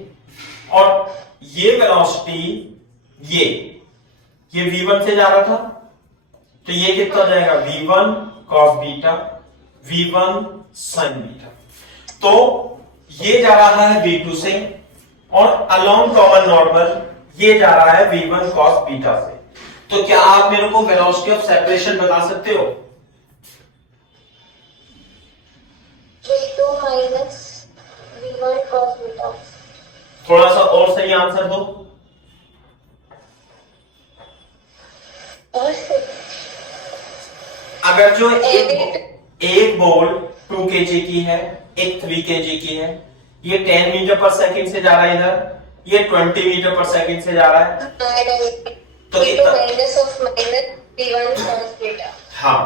और ये वेलोसिटी ये v1 से जा रहा था, तो ये कितना जाएगा? v1 cos beta, v1 sin beta. तो ये जा रहा है v2 से, और अलोंग कॉमन नॉर्मल ये जा रहा है v1 cos बीटा से। तो क्या आप मेरे को वेलोसिटी ऑफ सेपरेशन बता सकते हो? V2 minus V1 cos beta. थोड़ा सा और सही आंसर दो। और अगर जो एक बॉल 2 kg की है, एक 3 kg की है, ये 10 मीटर पर सेकंड से जा रहा है इधर, ये 20 मीटर पर सेकंड से जा रहा है, तो V2 कितना? minus of minus V1 cos beta. हाँ,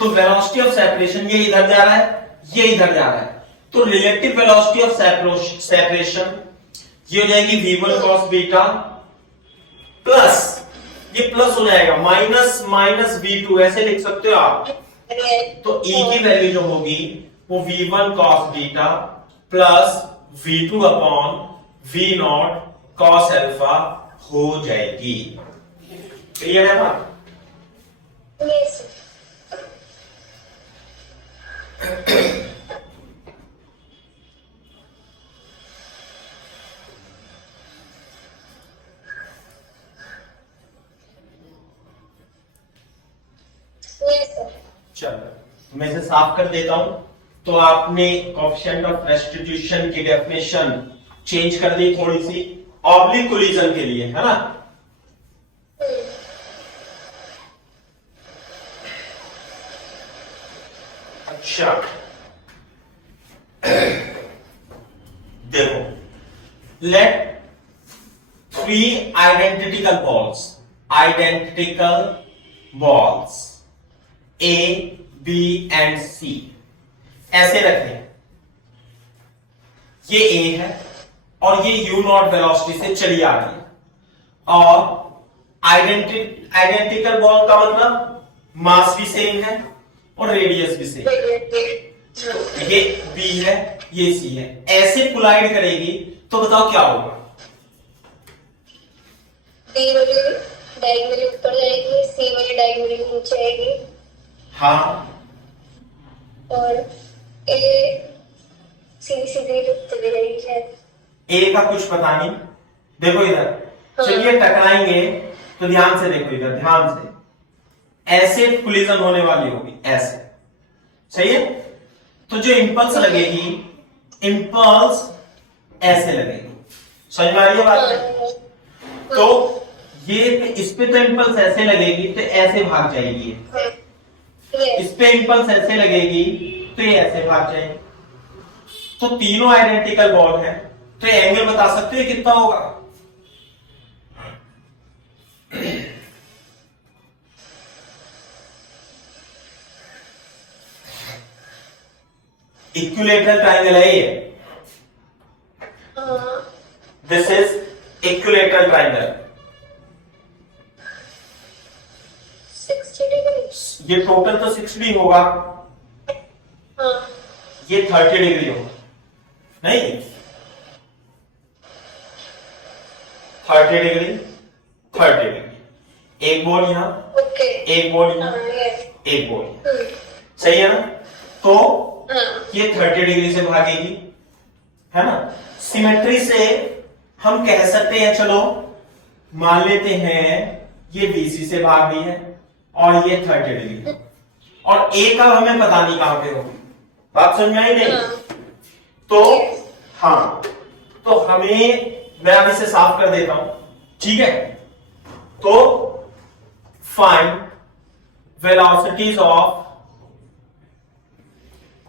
तो वेलोसिटी ऑफ सेपरेशन ये इधर जा रहा है, ये इधर जा रहा है, तो रिलेटिव वेलोसिटी ऑफ सेपरेशन ये हो जाएगी v1 cos बीटा प्लस, ये प्लस हो जाएगा माइनस माइनस v2, ऐसे लिख सकते हो आप। तो E की वैल्यू जो होगी वो v1 cos beta plus v2 upon v not cos alpha हो जाएगी। क्लियर है बात? Yes. Yes, sir. चलो मैं इसे साफ कर देता हूं। तो आपने कोएफिशिएंट ऑफ रेस्टिट्यूशन की डेफिनेशन चेंज कर दी थोड़ी सी, ऑब्लिक कोलिजन के लिए, है ना? अच्छा देखो, let 3 identical balls A, B and C ऐसे रखें। ये A है और ये u नॉट वेलोसिटी से चली आ रही है, और आइडेंटिकल बॉल का मतलब मास भी सेम है और रेडियस भी सेम है। ये B है, ये C है, ऐसे कोलाइड करेगी तो बताओ क्या होगा? B वाली डायगोनली ऊपर जाएगी, C वाली डायगोनली नीचे आएगी। हाँ, और A सीधी सीधी चली जाएगी शायद। A का कुछ पता नहीं। देखो इधर, चलिए टकराएंगे तो ध्यान से देखो, इधर ध्यान से, ऐसे कोलिजन होने वाली होगी, ऐसे, सही है? तो जो इंपल्स लगेगी, इंपल्स ऐसे लगेगी, समझ में आ रही है बात? तो ये इस पे तो इंपल्स ऐसे लगेगी तो ऐसे भाग जाएगी, इस पे इंपल्स ऐसे लगेगी तो ये ऐसे भाग जाएगी। तो तीनों आइडेंटिकल बॉल हैं, तो ये एंगल बता सकते हो कितना होगा? इक्विलेटरल ट्रायंगल है ये, this is equilateral triangle. 60 degree. ये टोटल तो 60 होगा, ये 30 डिग्री होगा, नहीं 30 डिग्री, 30 डिग्री, एक बॉल यहां, ओके, एक बॉल यहां, एक बॉल यहां, सही है ना? तो ये 30 डिग्री से भागेगी, है ना? सिमेट्री से हम कह सकते हैं, चलो मान लेते हैं ये BC से भाग रही है और ये 30 डिग्री, और A का हमें पता नहीं कहां पे होगी, बात समझ में आई नहीं? तो हाँ, तो हमें, मैं अब इसे साफ कर देता हूं, ठीक है? तो find velocities of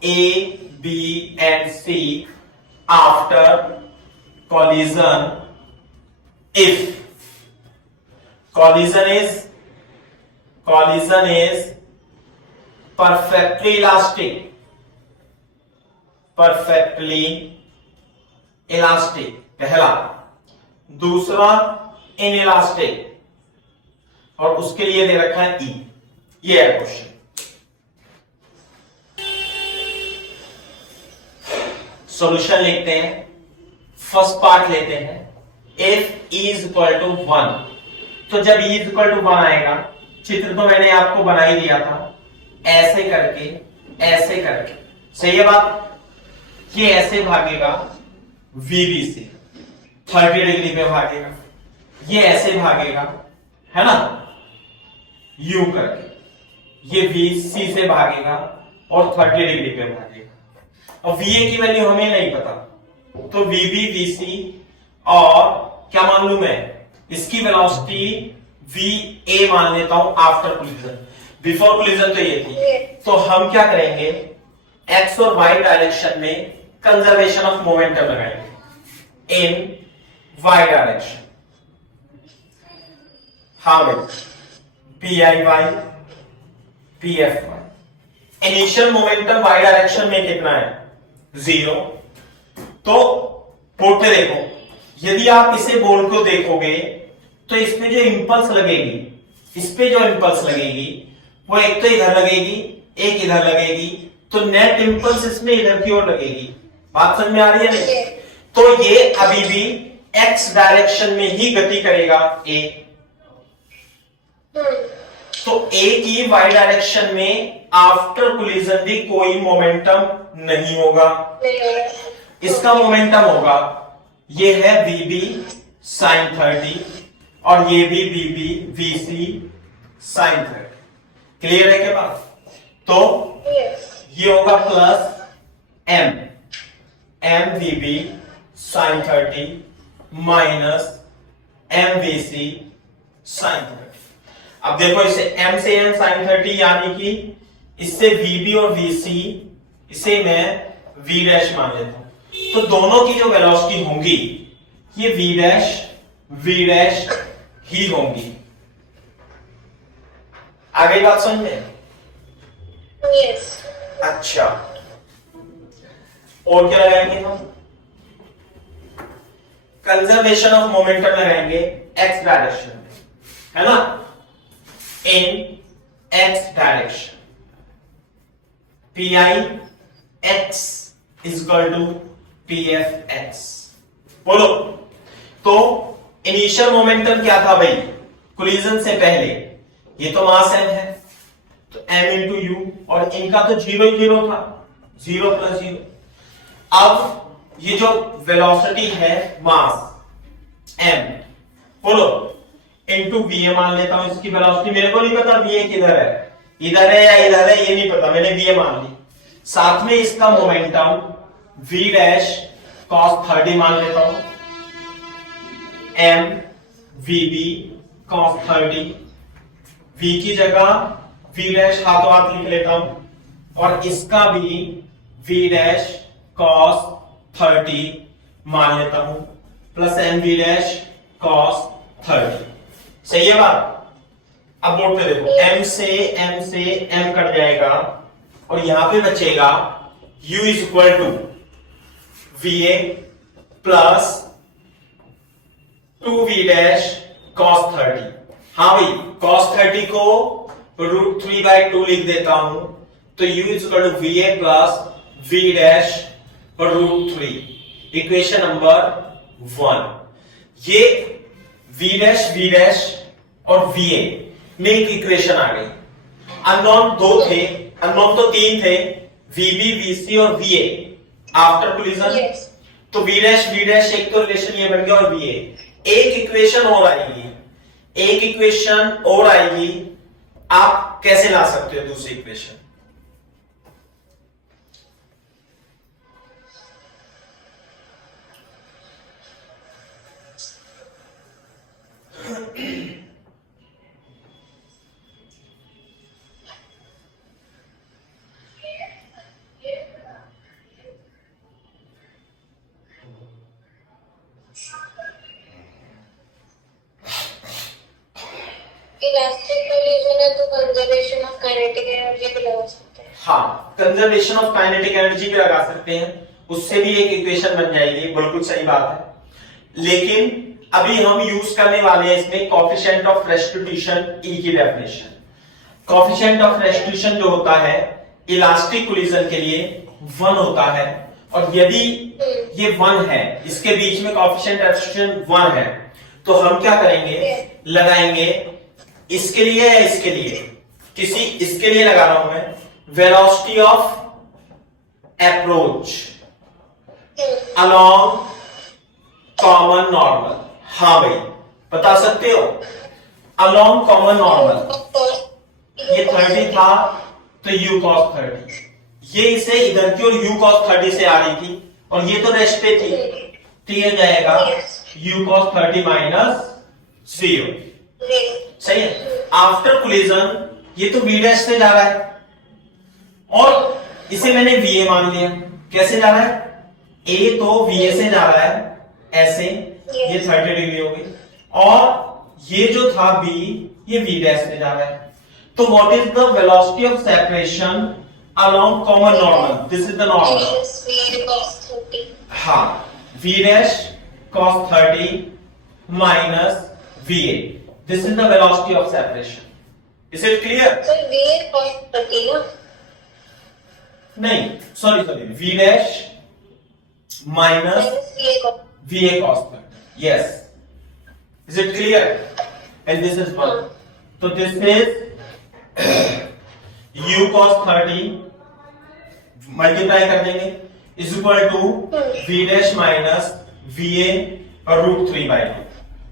A, B and C after collision if collision is perfectly elastic, पहला। दूसरा inelastic, और उसके लिए दे रखा है E। ये है क्वेश्चन। सॉल्यूशन लिखते हैं, फर्स्ट पार्ट लेते हैं, if E is equal to 1, तो जब E is equal to 1 आएगा, चित्र तो मैंने आपको बना ही दिया था, ऐसे करके, ऐसे करके, सही है बात? ये ऐसे भागेगा VB से, 30 डिग्री पे भागेगा, ये ऐसे भागेगा, है ना, U करके, ये VC से भागेगा और 30 डिग्री पे भागेगा। और VA की वैल्यू हमें नहीं पता, तो VB, VC और क्या मान लू मैं, इसकी वेलोसिटी VA मान लेता हूं आफ्टर कोलिजन। बिफोर कोलिजन तो ये थी, तो हम क्या करेंगे, X और Y डायरेक्शन में कंजर्वेशन ऑफ मोमेंटम लगाएंगे इन Y डायरेक्शन। हाँ भाई, PIY, PFY। Initial momentum Y direction में कितना है? 0। तो बोर्ड पे देखो, यदि आप इसे बोर्ड को देखोगे तो इसमें जो इंपल्स लगेगी, इस पे जो इंपल्स लगेगी वो एक तो इधर लगेगी, एक इधर लगेगी, तो नेट इंपल्स इसमें इधर की ओर लगेगी। बात समझ में आ रही है नहीं? तो ये अभी भी X डायरेक्शन में ही गति करेगा A, तो A की Y डायरेक्शन में आफ्टर कोलिजन भी कोई मोमेंटम नहीं होगा, इसका मोमेंटम होगा, ये है VB sin 30 और ये भी VC sin 30। क्लियर है क्या बात? तो ये होगा plus M VB sin 30 minus MVC sin 30। अब देखो, इसे M से M sin 30 यानी कि इससे VB और VC, इसे मैं V डैश मान लेता हूं। तो दोनों की जो वेलोसिटी होंगी ये V डैश ही होंगी। आगे बात समझ में? यस। अच्छा, और क्या लगाएंगे हम? कंजर्वेशन ऑफ मोमेंटम लगाएंगे एक्स डायरेक्शन में, है ना, in x direction. PI x is equal to PF x। बोलो, तो इनिशियल मोमेंटम क्या था भाई कोलिजन से पहले? ये तो मास m है, तो m इंटू यू, और इनका तो 0 ही 0 था, 0 प्लस 0। अब ये जो वेलोसिटी है मास m, बोलो, इंटू va मान लेता हूं। इसकी वेलोसिटी मेरे को नहीं पता va किधर है, इधर है या इधर है ये नहीं पता, मैंने va मान ली। साथ में इसका मोमेंटम v डैश cos 30 मान लेता हूं, m vb cos 30, v की जगह v डैश हाथों हाथ लिख लेता हूं, और इसका भी v डैश cos 30 मान लेता हूं, plus m v dash cos 30। सही है बात? अब बोर्ड पे देखो, m से m कट जाएगा, और यहां पे बचेगा u is equal to va plus 2v dash cos 30। हाँ भाई, cos 30 को √3/2 लिख देता हूं, तो u is equal to va plus v dash √3। Equation number 1। ये v डैश और va में एक इक्वेशन आ गई। अननोन दो थे, अननोन तो तीन थे, vb, vc और va आफ्टर कोलिजन। यस। तो v डैश एक तो रिलेशन ये बन गया, और va एक इक्वेशन और आएगी, एक इक्वेशन और आएगी। आप कैसे ला सकते हो दूसरी इक्वेशन? इलास्टिक कोलिजन है तो कंजर्वेशन ऑफ काइनेटिक एनर्जी भी लगा सकते हैं। हाँ, कंजर्वेशन ऑफ काइनेटिक एनर्जी भी लगा सकते हैं, उससे भी एक इक्वेशन बन जाएगी। बिल्कुल सही बात है, लेकिन अभी हम यूज करने वाले हैं इसमें कोएफिशिएंट ऑफ रेस्टिट्यूशन ई की डेफिनेशन। कोएफिशिएंट ऑफ रेस्टिट्यूशन जो होता है इलास्टिक कोलिजन के लिए 1 होता है, और यदि ये 1 है, इसके बीच में कोएफिशिएंट ऑफ रेस्टिट्यूशन 1 है, तो हम क्या करेंगे, लगाएंगे इसके लिए या इसके लिए, किसी इसके लिए लगा रहा हूं मैं, velocity of approach along common normal. हाँ भाई, बता सकते हो? अलोंग कॉमन नॉर्मल ये 30 था, तो u cos 30, ये इसे इधर की और u cos 30 से आ रही थी, और ये तो रेस्ट पे थी, तो ये जाएगा u cos 30 माइनस 0। सही है? आफ्टर कोलिजन ये तो v डैश से जा रहा है, और इसे मैंने va मान लिया। कैसे जा रहा है? a तो va से जा रहा है ऐसे, ये 30 डिग्री हो गई, और ये जो था b ये v डैश से जा रहा है। तो what is the velocity of separation along common normal? This is the normal. हाँ, v dash cos 30 minus va, this is the velocity of separation. Is it clear? Sir va cos 30 ना? नहीं, sorry, v dash minus va cos 30. Yes. Is it clear? And this is 1. So this is u cos 30 multiply कर देंगे is equal to v dash minus va और √3/2।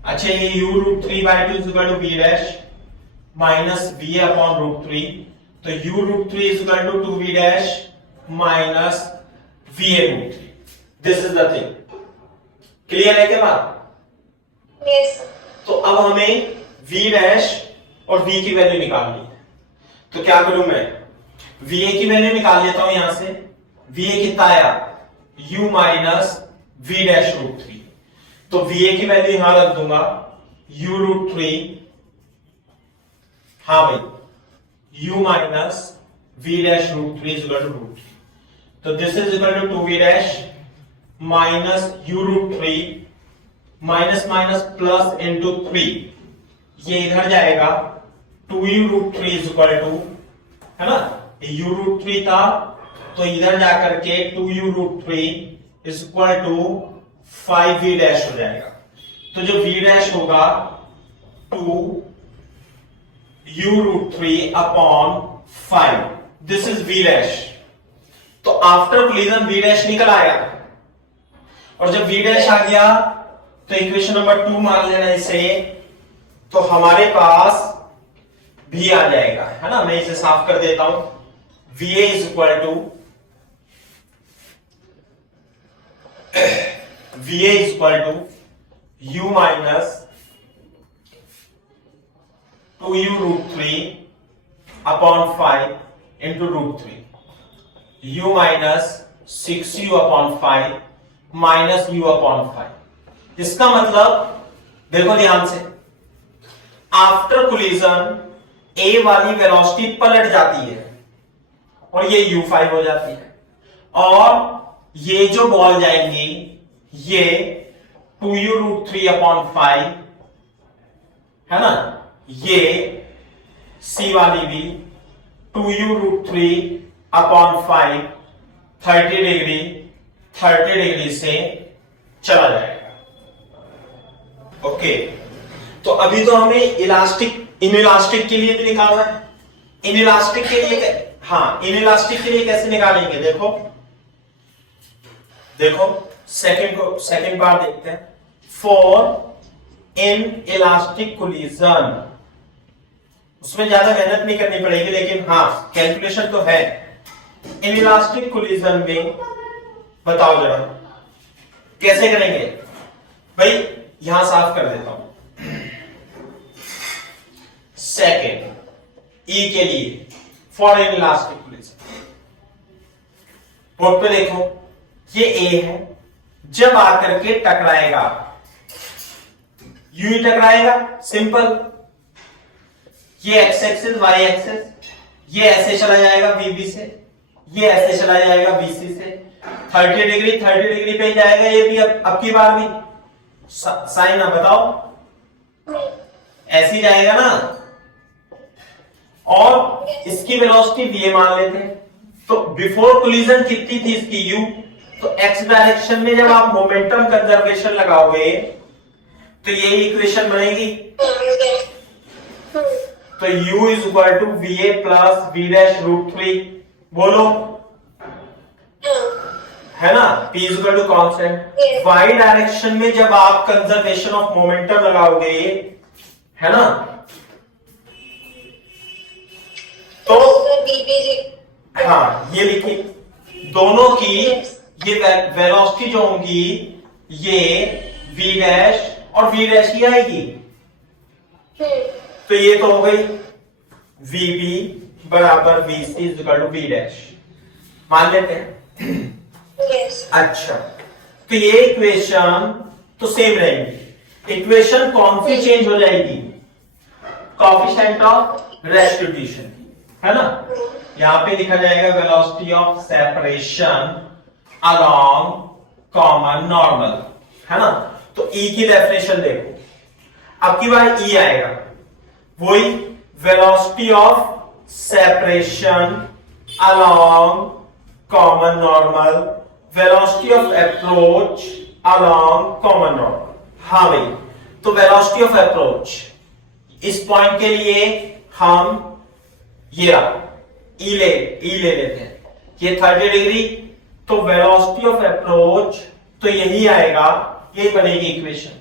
अच्छा, ये u √3/2 is equal to v dash minus va upon √3, तो u √3 is equal to 2v dash minus va √3। This is the thing. Clear है क्या बात? Yes. तो अब हमें v डैश और v की वैल्यू निकालनी है, तो क्या करूं मैं? VA की वैल्यू निकाल लेता हूं यहां से। VA कितना आया, U minus V dash root 3। तो VA की वैल्यू यहां रख दूंगा, U रूट 3, हाँ भाई, U minus V dash root 3 is equal to root 3। तो this is equal to 2V dash minus U root 3 minus minus plus into 3, ये इधर जाएगा 2U root 3 is equal to, है ना, U रूट 3 था तो इधर जाकर के 2U root 3 is equal to 5V dash हो जाएगा। तो जो V डैश होगा 2U root 3 upon 5, this is V dash. तो आफ्टर कोलिजन V डैश निकल आया, और जब V डैश आ गया तो इक्वेशन नंबर 2 मान लेना इसे, तो हमारे पास V आ जाएगा, है ना। मैं इसे साफ कर देता हूं। VA is equal to VA is equal to U minus 2U root 3 upon 5 into root 3, U minus 6U upon 5 minus U upon 5। इसका मतलब देखो ध्यान से, आफ्टर कोलिजन A वाली वेलोसिटी पलट जाती है और ये U5 हो जाती है, और ये जो बॉल जाएंगी ये 2U रूट 3 अपॉन 5, है ना, ये C वाली भी 2U रूट 3 अपॉन 5 30 डिग्री से चला जाएगा। ओके, तो अभी तो हमें इनइलास्टिक के लिए भी निकालना है। इनइलास्टिक के लिए, हाँ, इनइलास्टिक के लिए कैसे निकालेंगे, देखो सेकंड बार देखते हैं। फॉर इन इलास्टिक कोलिजन, उसमें ज्यादा मेहनत नहीं करनी पड़ेगी, लेकिन हाँ कैलकुलेशन तो है। इन इलास्टिक कोलिजन में बताओ जरा कैसे करेंगे भाई, यहां साफ कर देता हूं। सेकेंड ई के लिए for in elastic collision, board पे देखो, ये ए है, जब आकर के टकराएगा यू ही टकराएगा, सिंपल। ये एक्स एक्सिस वाई एक्सिस, ये ऐसे चला जाएगा बीबी से, ये ऐसे चला जाएगा बीसी से, 30 डिग्री पे जाएगा ये भी। अब की बार भी साइन ना बताओ, ऐसे ही जाएगा ना। और इसकी वेलोसिटी वी मान लेते हैं, तो बिफोर कोलिजन कितनी थी इसकी u, तो x डायरेक्शन में जब आप मोमेंटम कंजर्वेशन लगाओगे तो ये इक्वेशन बनेगी। तो u is equal to VA plus V dash root 3, बोलो, है ना। P is equal to constant. y direction में जब आप कंजर्वेशन ऑफ मोमेंटम लगाओगे, है ना, तो हाँ ये लिखिए, दोनों की ये वेलोसिटी जो होंगी ये V डैश और V डैश ही आएगी। तो ये तो हो गई VB बराबर VC is equal to V dash, मान लेते हैं। अच्छा, तो ये इक्वेशन तो सेम रहेगी, इक्वेशन कौन सी चेंज हो जाएगी, कोएफिशिएंट ऑफ रेस्टिट्यूशन, है ना। यहां पे लिखा जाएगा velocity of separation along common normal, है ना। तो E की डेफिनेशन देखो, अब की बार E आएगा, वही velocity of separation along common normal, velocity of approach along common normal. हाँ भाई, तो वेलोसिटी ऑफ अप्रोच इस पॉइंट के लिए हम ये ई ले लेते हैं, ये 30 डिग्री, तो वेलोसिटी ऑफ अप्रोच तो यही आएगा, यही बनेगी इक्वेशन,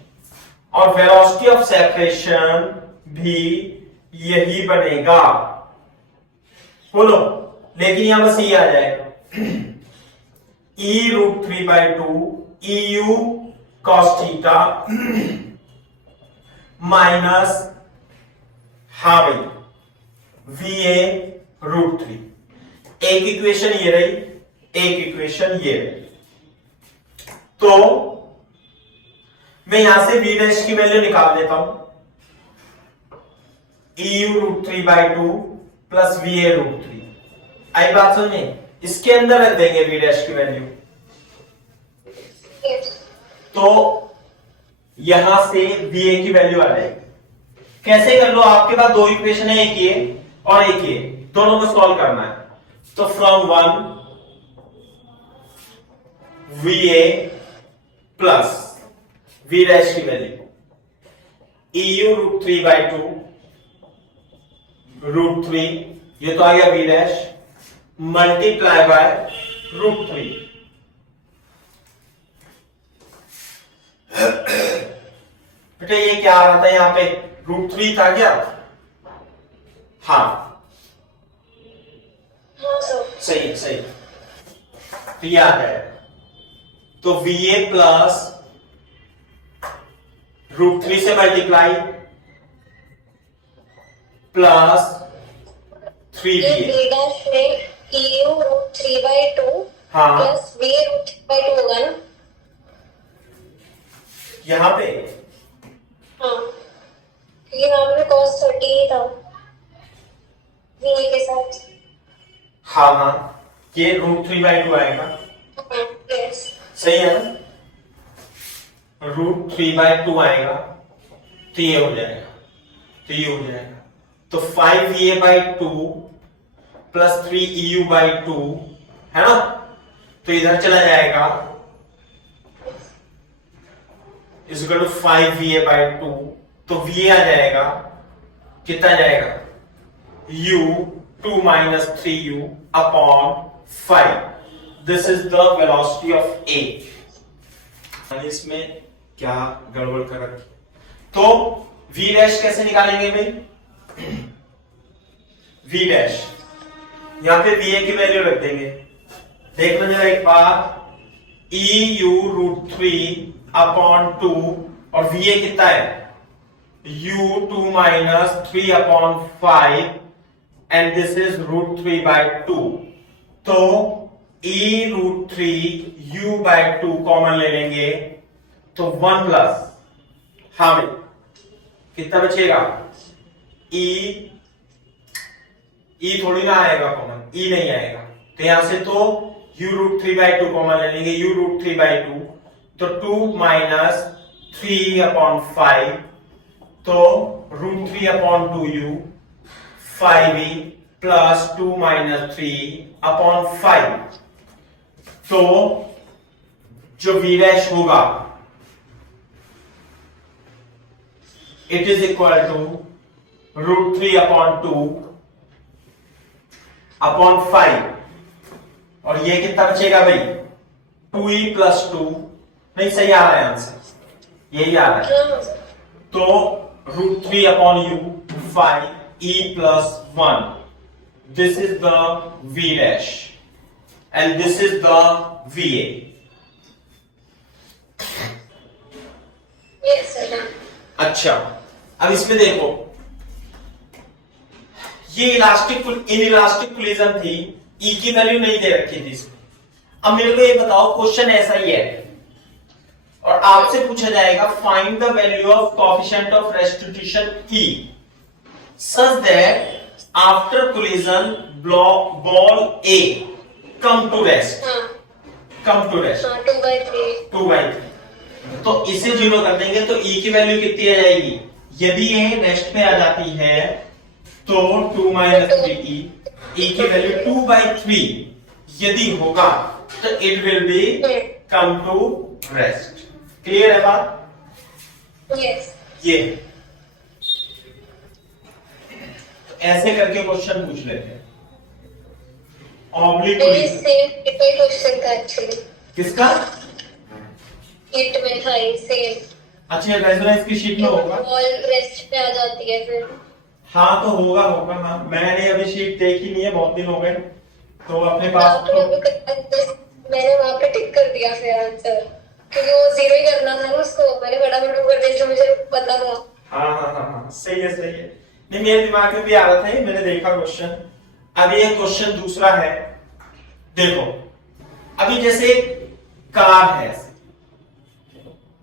और वेलोसिटी ऑफ सेपरेशन भी यही बनेगा, बोलो। लेकिन यहां बस ये आ जाएगा e root 3/2 EU cos theta minus, हाँ भाई, VA रूट 3। एक इक्वेशन ये रही, एक इक्वेशन ये रही। तो मैं यहां से v डैश की वैल्यू निकाल देता हूं, EU√3/2 प्लस VA√3। आई बात समझ में? इसके अंदर रख देंगे v डैश की वैल्यू। तो यहां से VA की वैल्यू आ जाएगी। कैसे कर लो, आपके पास दो इक्वेशन है, एक ये और एक ये, दोनों को सॉल्व करना है। तो from 1 VA plus v dash की वैल्यू EU√3/2 √3, ये तो आ गया v डैश, मल्टीप्लाई बाय √3। बेटा ये क्या आ रहा था यहां पे, √3 था क्या? हाँ सही है, सही है। तो ये आ गया, तो VA प्लस √3 से मल्टीप्लाई प्लस 3VA। EU√3/2 हाँ प्लस VA√3/2 होगा ना यहां पे? हाँ, क्योंकि वहां पे cos 30 ही था VA के साथ। हाँ हाँ, ये √3/2 आएगा, हाँ, yes। सही है ना? √3/2 आएगा, तो ये हो जाएगा, तो ये हो जाएगा। तो 5VA/2 प्लस 3EU/2 है ना, तो इधर चला जाएगा, इज इक्वल टू 5VA/2। तो VA आ जाएगा, कितना जाएगा? U2 minus 3U upon 5। This is the velocity of A। इसमें क्या गड़बड़ कर रखी? तो V डैश कैसे निकालेंगे भाई? V डैश यहां पे VA की वैल्यू रख देंगे। देख लो जरा एक बार, EU√3/2 और VA कितना है? U2 minus 3/5 and this is √3/2। तो E√3U/2 कॉमन ले लेंगे, तो 1 प्लस, हाँ भाई कितना बचेगा? E थोड़ी ना आएगा कॉमन, E नहीं आएगा, तो यहां से तो U√3/2 कॉमन ले लेंगे, U√3/2, तो 2 minus 3/5, तो √3/2U 5E प्लस 2 minus 3/5। तो जो V डैश होगा इट इज इक्वल टू √3/2/5, और ये कितना बचेगा भाई? 2E प्लस 2, नहीं सही आ रहा है आंसर, यही आ रहा है। तो √3/U 5E plus 1, this is the V dash and this is the VA। Yes, sir। अच्छा, अब इसमें देखो, ये इलास्टिक कोलिजन थी, E की वैल्यू नहीं दे रखी थी इसमें। अब मेरे को ये बताओ, क्वेश्चन ऐसा ही है और आपसे पूछा जाएगा find the value of coefficient of restitution E such that after collision ball A come to rest। हाँ, 2/3। तो इसे 0 कर देंगे, तो E की वैल्यू कितनी आ जाएगी? यदि ये रेस्ट पे आ जाती है तो 2 minus 3E, E की वैल्यू 2/3 यदि होगा तो it will be come to rest. Clear है बात? yes। ये ऐसे करके क्वेश्चन पूछ लेते हैं। ऑब्लिक ये सेम क्वेश्चन था एक्चुअली, किसका? शीट में था ये सेम। अच्छा, रेजोनेंस की शीट में होगा। बॉल रेस्ट पे आ जाती है फिर। हाँ तो होगा। हाँ, मैंने अभी शीट देखी नहीं है, बहुत दिन हो गए, तो अपने पास मैंने वहां पे टिक कर दिया फिर आंसर, क्योंकि वो 0 ही करना था ना उसको, मैंने फटाफट ऊपर देख लिया, मुझे पता था। हाँ, सही है। नहीं, मेरे दिमाग में भी आ रहा था, मैंने देखा क्वेश्चन, अब ये क्वेश्चन दूसरा है, देखो अभी जैसे कार है,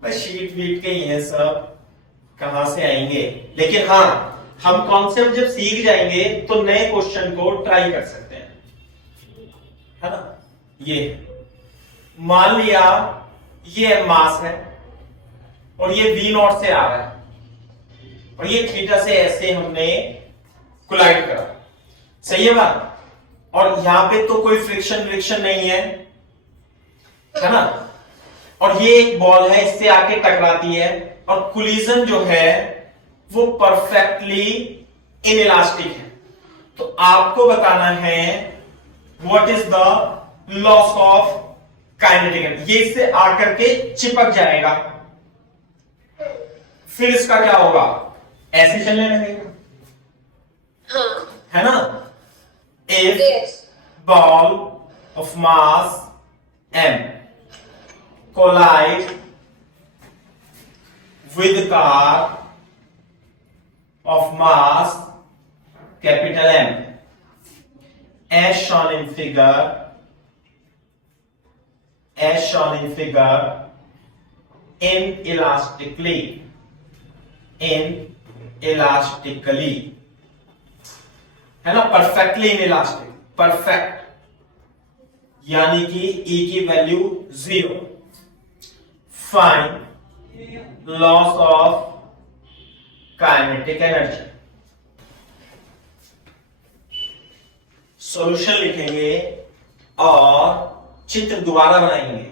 बस शीट वीट के ही है सब, कहां से आएंगे, लेकिन हाँ हम कॉन्सेप्ट जब सीख जाएंगे तो नए क्वेश्चन को ट्राई कर सकते हैं, है ना। ये मान लिया ये मास है और ये V नॉट से आ रहा है और ये थीटा से ऐसे हमने कोलाइड करा, सही है बात, और यहां पे तो कोई फ्रिक्शन नहीं है ना, और ये एक बॉल है इससे आके टकराती है और कोलिजन जो है वो परफेक्टली इनइलास्टिक है। तो आपको बताना है what is the loss of kinetic energy. ये इससे आकर के चिपक जाएगा, फिर इसका क्या होगा, ऐसे चलने लगेगा, हाँ, है ना। If yes, ball of mass m collide with car of mass capital M as shown in figure inelastically है ना, परफेक्टली इनइलास्टिक, परफेक्ट यानी कि E की value 0। Find loss of kinetic energy. Solution लिखेंगे और चित्र दोबारा बनाएंगे,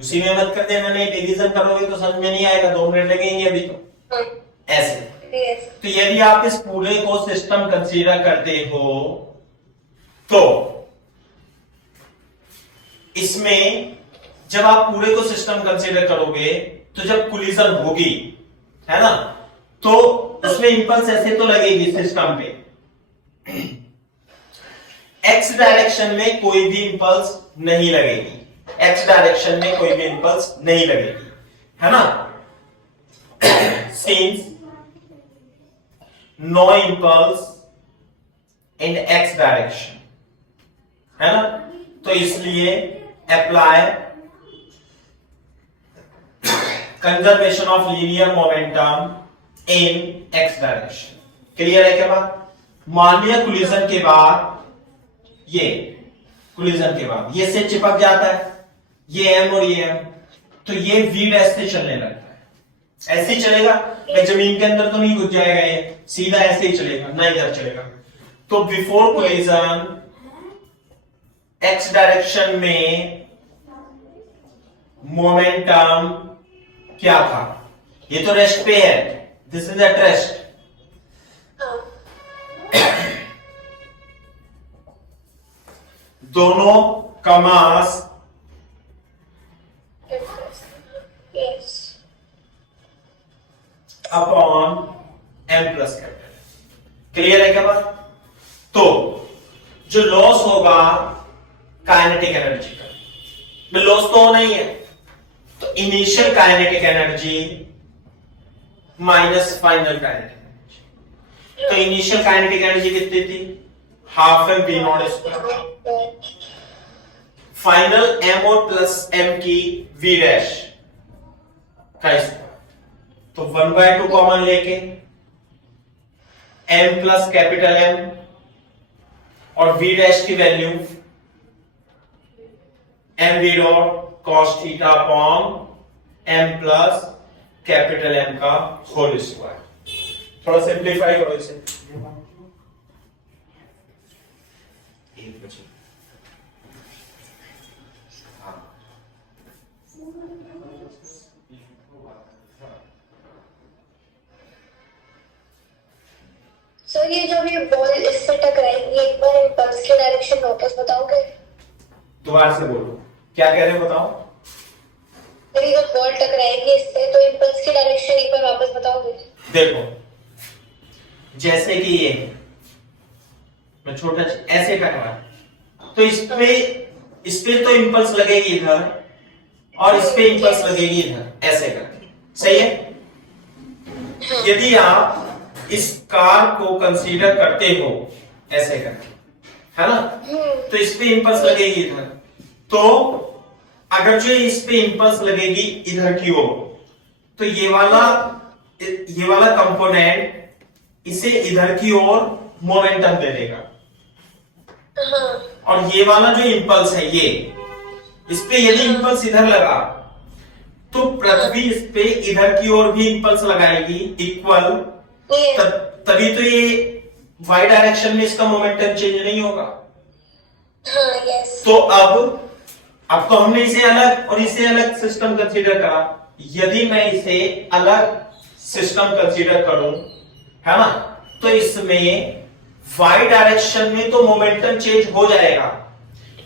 उसी में मत कर देना, नहीं डिवीजन करोगे तो समझ में नहीं आएगा, 2 मिनट लगेंगे अभी तो, हाँ, ऐसे। yes, तो यदि आप इस पूरे को सिस्टम कंसीडर करते हो तो इसमें जब आप पूरे को सिस्टम कंसीडर करोगे तो जब कोलिजन होगी, है ना, तो उसमें इंपल्स ऐसे तो लगेगी सिस्टम पे, एक्स डायरेक्शन में कोई भी इंपल्स नहीं लगेगी, एक्स डायरेक्शन में कोई भी इंपल्स नहीं लगेगी, है ना। Since no impulse in x direction, है ना, तो इसलिए apply conservation of linear momentum in x direction. Clear है क्या बात। मान लिया कोलिजन के बाद ये से चिपक जाता है, ये M और ये M, तो ये V डैश से चलने लगता है, ऐसे ही चलेगा, जमीन के अंदर तो नहीं घुस जाएगा, ये सीधा ऐसे ही चलेगा, ना इधर चलेगा। तो बिफोर कोलिजन एक्स डायरेक्शन में मोमेंटम क्या था, ये तो रेस्ट पे है, दिस इज एट रेस्ट, हाँ, दोनों का मास yes, upon M plus capital. Clear है क्या बात। तो जो लॉस होगा काइनेटिक एनर्जी का, लॉस तो होना ही है, तो initial kinetic energy minus final kinetic energy. तो इनिशियल काइनेटिक एनर्जी कितनी थी, half M we naught square, final M और प्लस M की V डैश का स्क्वायर, तो 1/2 कॉमन लेके M प्लस कैपिटल M और V डैश की value M V dot cos theta upon M plus capital M का होल स्क्वायर। थोड़ा simplify करो इसे, सर ये जब ये बॉल इससे टकराएगी एक बार, इम्पल्स की डायरेक्शन वापस बताओगे। दोबारा से बोलो, क्या कह रहे हो बताओ। सर ये जब बॉल टकराएगी इससे तो इम्पल्स की डायरेक्शन एक बार वापस बताओगे। देखो जैसे कि ये मैं छोटा ऐसे टकरा, तो इस पे तो इंपल्स लगेगी इधर और इस पे इंपल्स लगेगी इधर, ऐसे करके, सही है। यदि आप इस कार को कंसीडर करते हो ऐसे करके, है ना, तो इस पे इंपल्स लगेगी इधर। तो अगर जो इस पे इंपल्स लगेगी इधर की ओर, तो ये वाला कंपोनेंट इसे इधर की ओर मोमेंटम दे देगा। और ये वाला जो इंपल्स है ये, इस पे यदि इंपल्स इधर लगा तो पृथ्वी इस पे इधर की ओर भी इंपल्स लगाएगी इक्वल, तभी तो ये वाई डायरेक्शन में इसका मोमेंटम चेंज नहीं होगा। तो अब तो हमने इसे अलग और इसे अलग सिस्टम कंसीडर करा। यदि मैं इसे अलग सिस्टम कंसीडर करूं, है ना, तो इसमें वाई डायरेक्शन में तो मोमेंटम चेंज हो जाएगा,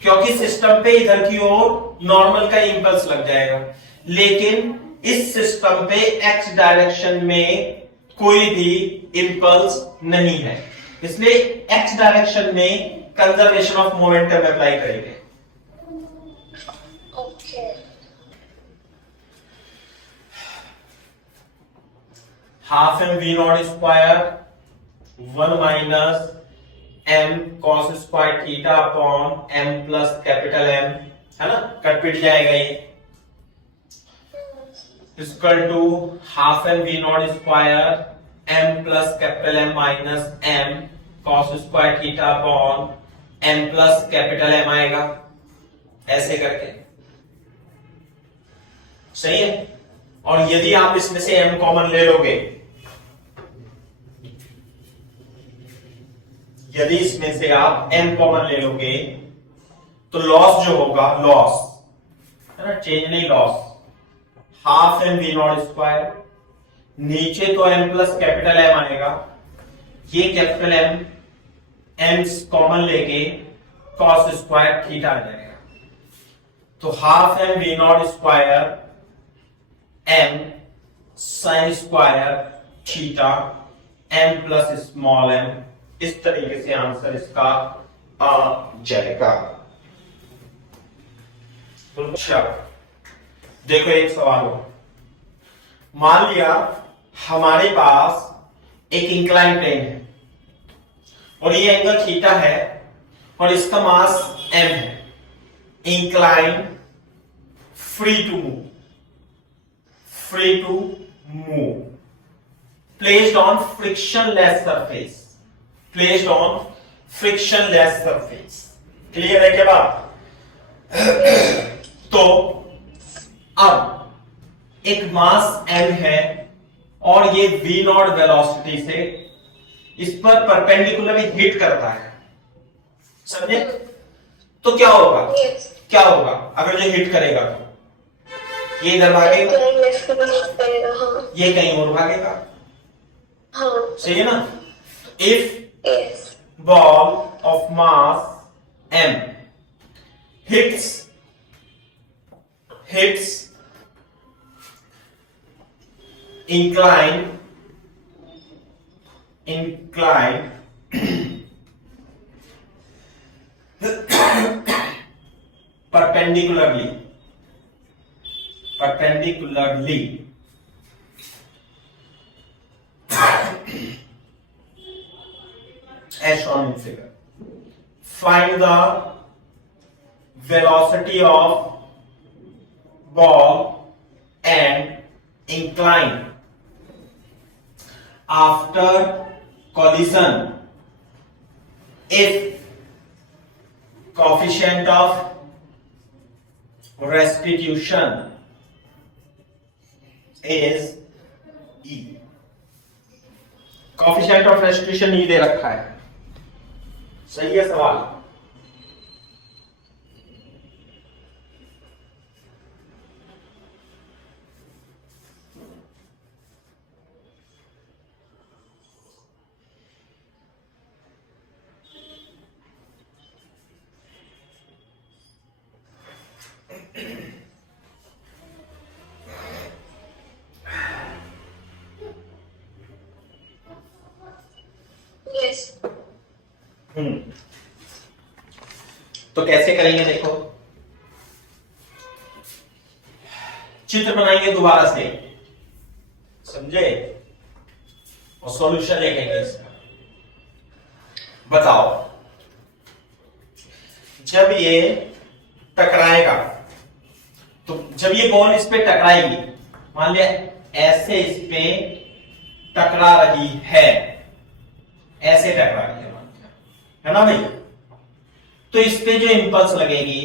क्योंकि सिस्टम पे इधर की ओर नॉर्मल का इंपल्स लग जाएगा। लेकिन इस सिस्टम पे एक्स डायरेक्शन में कोई भी इंपल्स नहीं है, इसलिए एक्स डायरेक्शन में कंजर्वेशन ऑफ मोमेंटम अप्लाई करेंगे। Half M we naught square 1 minus M cos square theta upon M plus capital M, है ना, कट पिट जाएगा ये, equal to half M we naught square M plus capital M minus M cos square theta upon M plus capital M आएगा, ऐसे करके। सही है। और यदि आप इसमें से m कॉमन ले लोगे, यदि इसमें से आप m कॉमन ले लोगे, तो लॉस जो होगा, लॉस है ना, चेंज नहीं, loss half M we naught square, नीचे तो m प्लस कैपिटल m आएगा, ये कैपिटल M कॉमन लेके कॉस स्क्वायर थीटा आ जाएगा। तो half M we naught square m sine square theta m plus small m, इस तरीके से आंसर इसका आ जाएगा। अच्छा, देखो एक सवाल हो, मान लिया हमारे पास एक इंक्लाइन प्लेन है और ये एंगल थीटा है और इसका मास m है, incline free to move, placed on frictionless surface, clear है क्या बात? तो अब एक मास m है और ये v नॉट वेलोसिटी से इस पर परपेंडिकुलरली हिट करता है, समझे? तो क्या होगा, क्या होगा अगर जो हिट करेगा तो ये इधर भागेगा, ये कहीं और भागेगा, सही है ना? If ball of mass m hits incline perpendicularly as shown in figure. Find the velocity of ball and incline after collision if coefficient of restitution is E. Coefficient of restitution e दे रखा है, सही है सवाल? तो कैसे करेंगे, देखो चित्र बनाएंगे दोबारा से, समझे, और सॉल्यूशन लिखेंगे इसका। बताओ जब ये टकराएगा, तो जब ये बॉल इस पे टकराएगी, मान लिया ऐसे इस पे टकरा रही है, ऐसे टकरा रही है, मान लिया, है ना भाई, तो इस पे जो इंपल्स लगेगी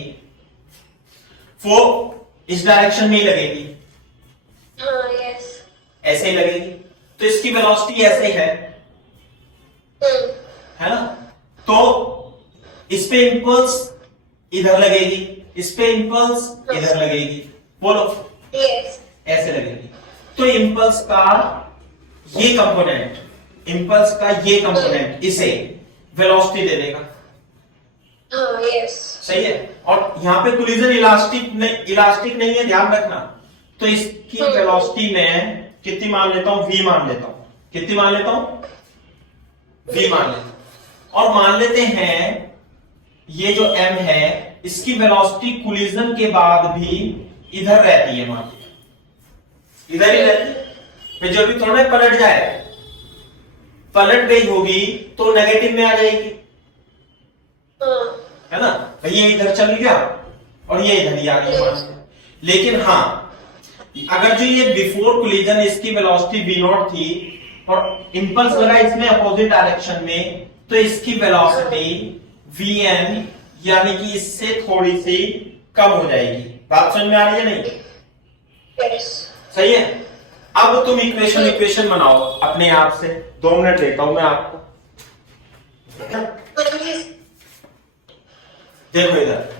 वो इस डायरेक्शन में ही लगेगी, हाँ यस। ऐसे ही लगेगी, तो इसकी वेलोसिटी ऐसे ही है ना, तो इस पे इंपल्स इधर लगेगी, इस पे इंपल्स इधर लगेगी, बोलो यस। ऐसे लगेगी, तो इंपल्स का ये कंपोनेंट, इंपल्स का ये कंपोनेंट इसे वेलोसिटी दे देगा, हाँ यस। सही है। और यहां पे कोलिजन इलास्टिक नहीं है, ध्यान रखना, तो इसकी वेलोसिटी में कितनी मान लेता हूं, v मान लेता हूं, कितनी मान लेता हूं, v मान लेता हूं, और मान लेते हैं ये जो m है इसकी वेलोसिटी कोलिजन के बाद भी इधर रहती है, मान लिया इधर ही रहती है, फिर जब भी थोड़ा पलट जाए, पलट गई होगी तो नेगेटिव में आ जाएगी, है ना, ये इधर चल गया और ये इधर ही आ गया, लेकिन हाँ अगर जो ये बिफोर कोलिजन इसकी वेलोसिटी v नॉट थी और इंपल्स लगा इसमें अपोजिट डायरेक्शन में, तो इसकी वेलोसिटी vn यानी कि इससे थोड़ी सी कम हो जाएगी। बात समझ में आ रही है नहीं? यस। सही है। अब तुम इक्वेशन बनाओ अपने आप से, 2 मिनट देता हूं मैं आपको। देखो इधर,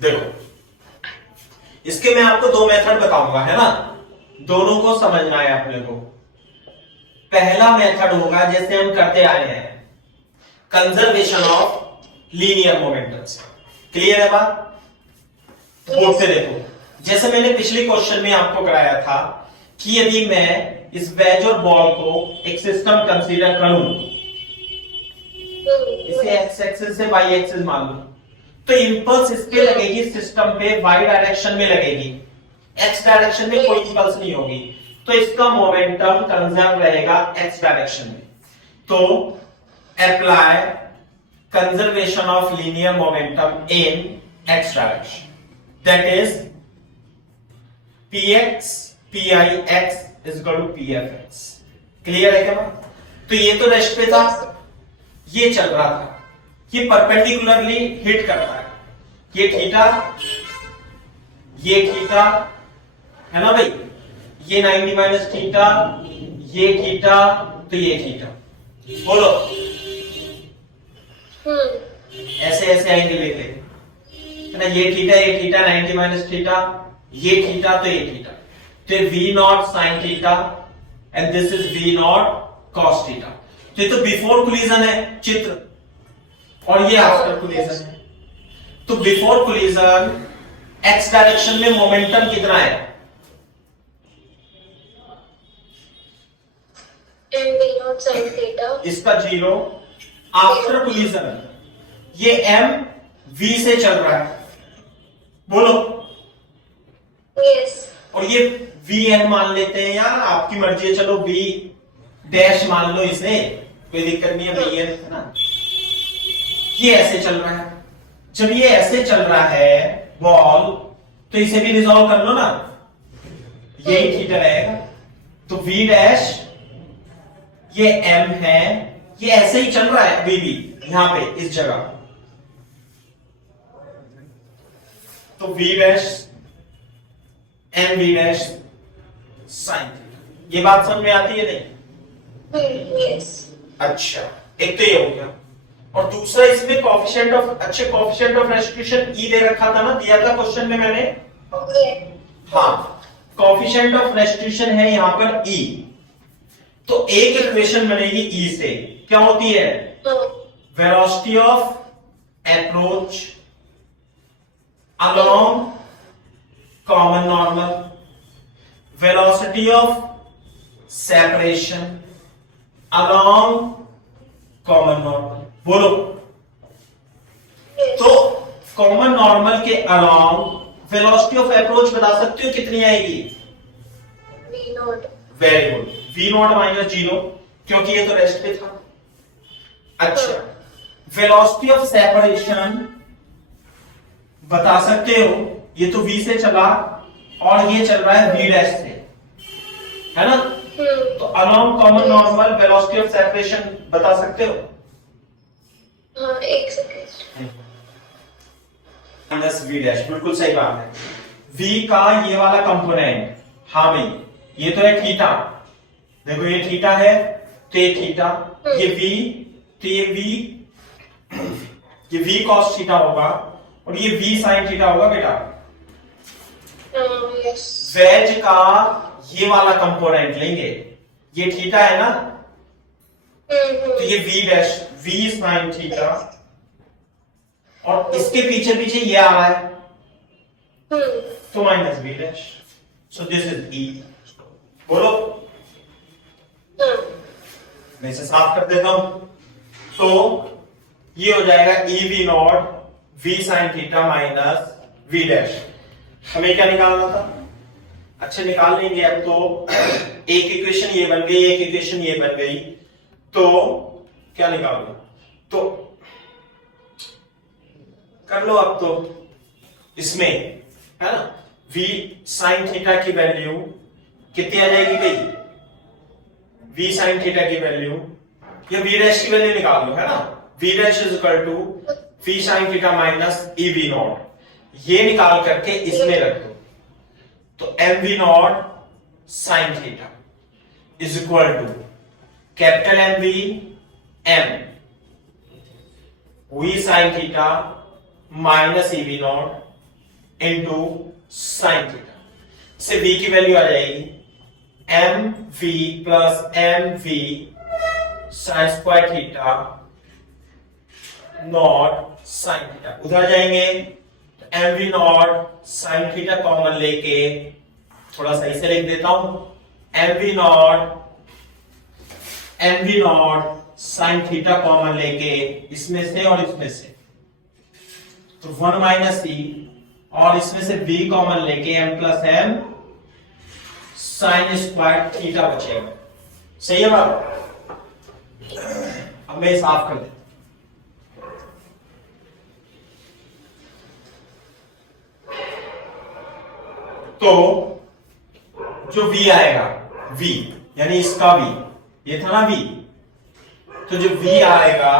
देखो इसके मैं आपको 2 मेथड बताऊंगा, है ना, दोनों को समझना है अपने को। पहला मेथड होगा जैसे हम करते आए हैं, conservation of linear momentums. Clear है बात? बोर्ड से देखो, जैसे मैंने पिछले क्वेश्चन में आपको कराया था कि यदि मैं इस वेज और बॉल को एक सिस्टम कंसीडर करूं, इसे एक्स एक्सिस से वाई एक्सिस मान लूं, तो इंपल्स इस पे लगेगी सिस्टम पे वाई डायरेक्शन में लगेगी, एक्स डायरेक्शन में कोई इंपल्स नहीं होगी, तो इसका मोमेंटम कंजर्व रहेगा एक्स डायरेक्शन में। तो apply conservation of linear momentum in x direction, that is px pi x is equal to pfx। Clear है क्या? तो ये तो रेस्ट पे था, ये चल रहा था, ये परपेंडिकुलरली हिट कर रहा है, ये थीटा है ना भाई, ये 90 माइनस थीटा, ये थीटा, तो ये थीटा, बोलो ऐसे ऐसे एंगल ले लेंगे, है ना, ये थीटा 90 माइनस थीटा, ये थीटा, तो ये थीटा, तो v not sine theta and this is v not cos theta. तो ये तो बिफोर कोलिजन है चित्र, और ये आफ्टर कोलिजन है। तो बिफोर कोलिजन x डायरेक्शन में मोमेंटम कितना है? v नॉट साइन थीटा, इसका 0। आफ्टर कोलिजन ये m v से चल रहा है, बोलो यस। और ये vn मान लेते हैं, यार आपकी मर्जी है, चलो v डैश मान लो इसे, कोई दिक्कत नहीं है, vn है ना। ये ऐसे चल रहा है, जब ये ऐसे चल रहा है बॉल, तो इसे भी रिजॉल्व कर लो ना, यही थीटा रहेगा, तो v डैश ये m है, ये ऐसे ही चल रहा है अभी भी यहां पे इस जगह, तो v dash m v dash sine theta. ये बात समझ में आती है नहीं? यस। अच्छा, एक तो ये हो गया, और दूसरा इसमें कोएफिशिएंट ऑफ रेस्टिट्यूशन ई दे रखा था ना, दिया था क्वेश्चन में मैंने, हाँ, कोएफिशिएंट ऑफ रेस्टिट्यूशन है यहां पर ई, तो एक इक्वेशन बनेगी ई से, क्या होती है? Velocity of approach along common normal, velocity of separation along common normal, बोलो। तो कॉमन नॉर्मल के अलोंग वेलोसिटी ऑफ अप्रोच बता सकते हो कितनी आएगी? v not. Very good, v naught minus 0, क्योंकि ये तो रेस्ट पे था। अच्छा, वेलोसिटी ऑफ सेपरेशन बता सकते हो ये तो v से चला और ये चल रहा है v डैश से, है ना? तो along common normal velocity of separation बता सकते हो? हाँ, एक सेकेंड। माइनस v डैश, बिल्कुल सही बात है। v का ये वाला कंपोनेंट, हाँ भाई ये तो है थीटा, देखो ये थीटा है तो ये थीटा, ये v तो ये v cos थीटा होगा और ये v sin थीटा होगा बेटा। यस। वेज का ये वाला कंपोनेंट लेंगे, ये थीटा है ना, तो ये v dash v sin theta और इसके पीछे पीछे ये आ रहा है तो minus v dash, so this is e। बोलो, मैं इसे साफ कर देता हूं, तो ये हो जाएगा e v not v sin theta minus v dash. हमें क्या निकालना था? अच्छा निकाल लेंगे अब तो। एक इक्वेशन ये बन गई, एक इक्वेशन ये बन गई, तो क्या निकालना? तो कर लो अब तो, इसमें है ना v sin थीटा की वैल्यू कितनी आ जाएगी भाई? v sin थीटा की वैल्यू या v डैश की वैल्यू निकाल लो, है ना? v dash is equal to v sin theta minus e v naught, ये निकाल करके इसमें रख दो, तो m v not sin theta is equal to capital M v m v sin theta minus e v naught into sine theta, से v की value आ जाएगी m v plus m v sign square theta naught sine theta, उधर जाएंगे तो m v not sine theta common लेके थोड़ा सही से लिख देता हूं, m v not sine theta common लेके इसमें से और इसमें से, तो 1 माइनस e और इसमें से v कॉमन लेके m plus m sine square theta बचेगा। सही है बात? अब मैं साफ कर देता तो जो v आएगा, v यानी इसका v, ये था ना v, तो जो v आएगा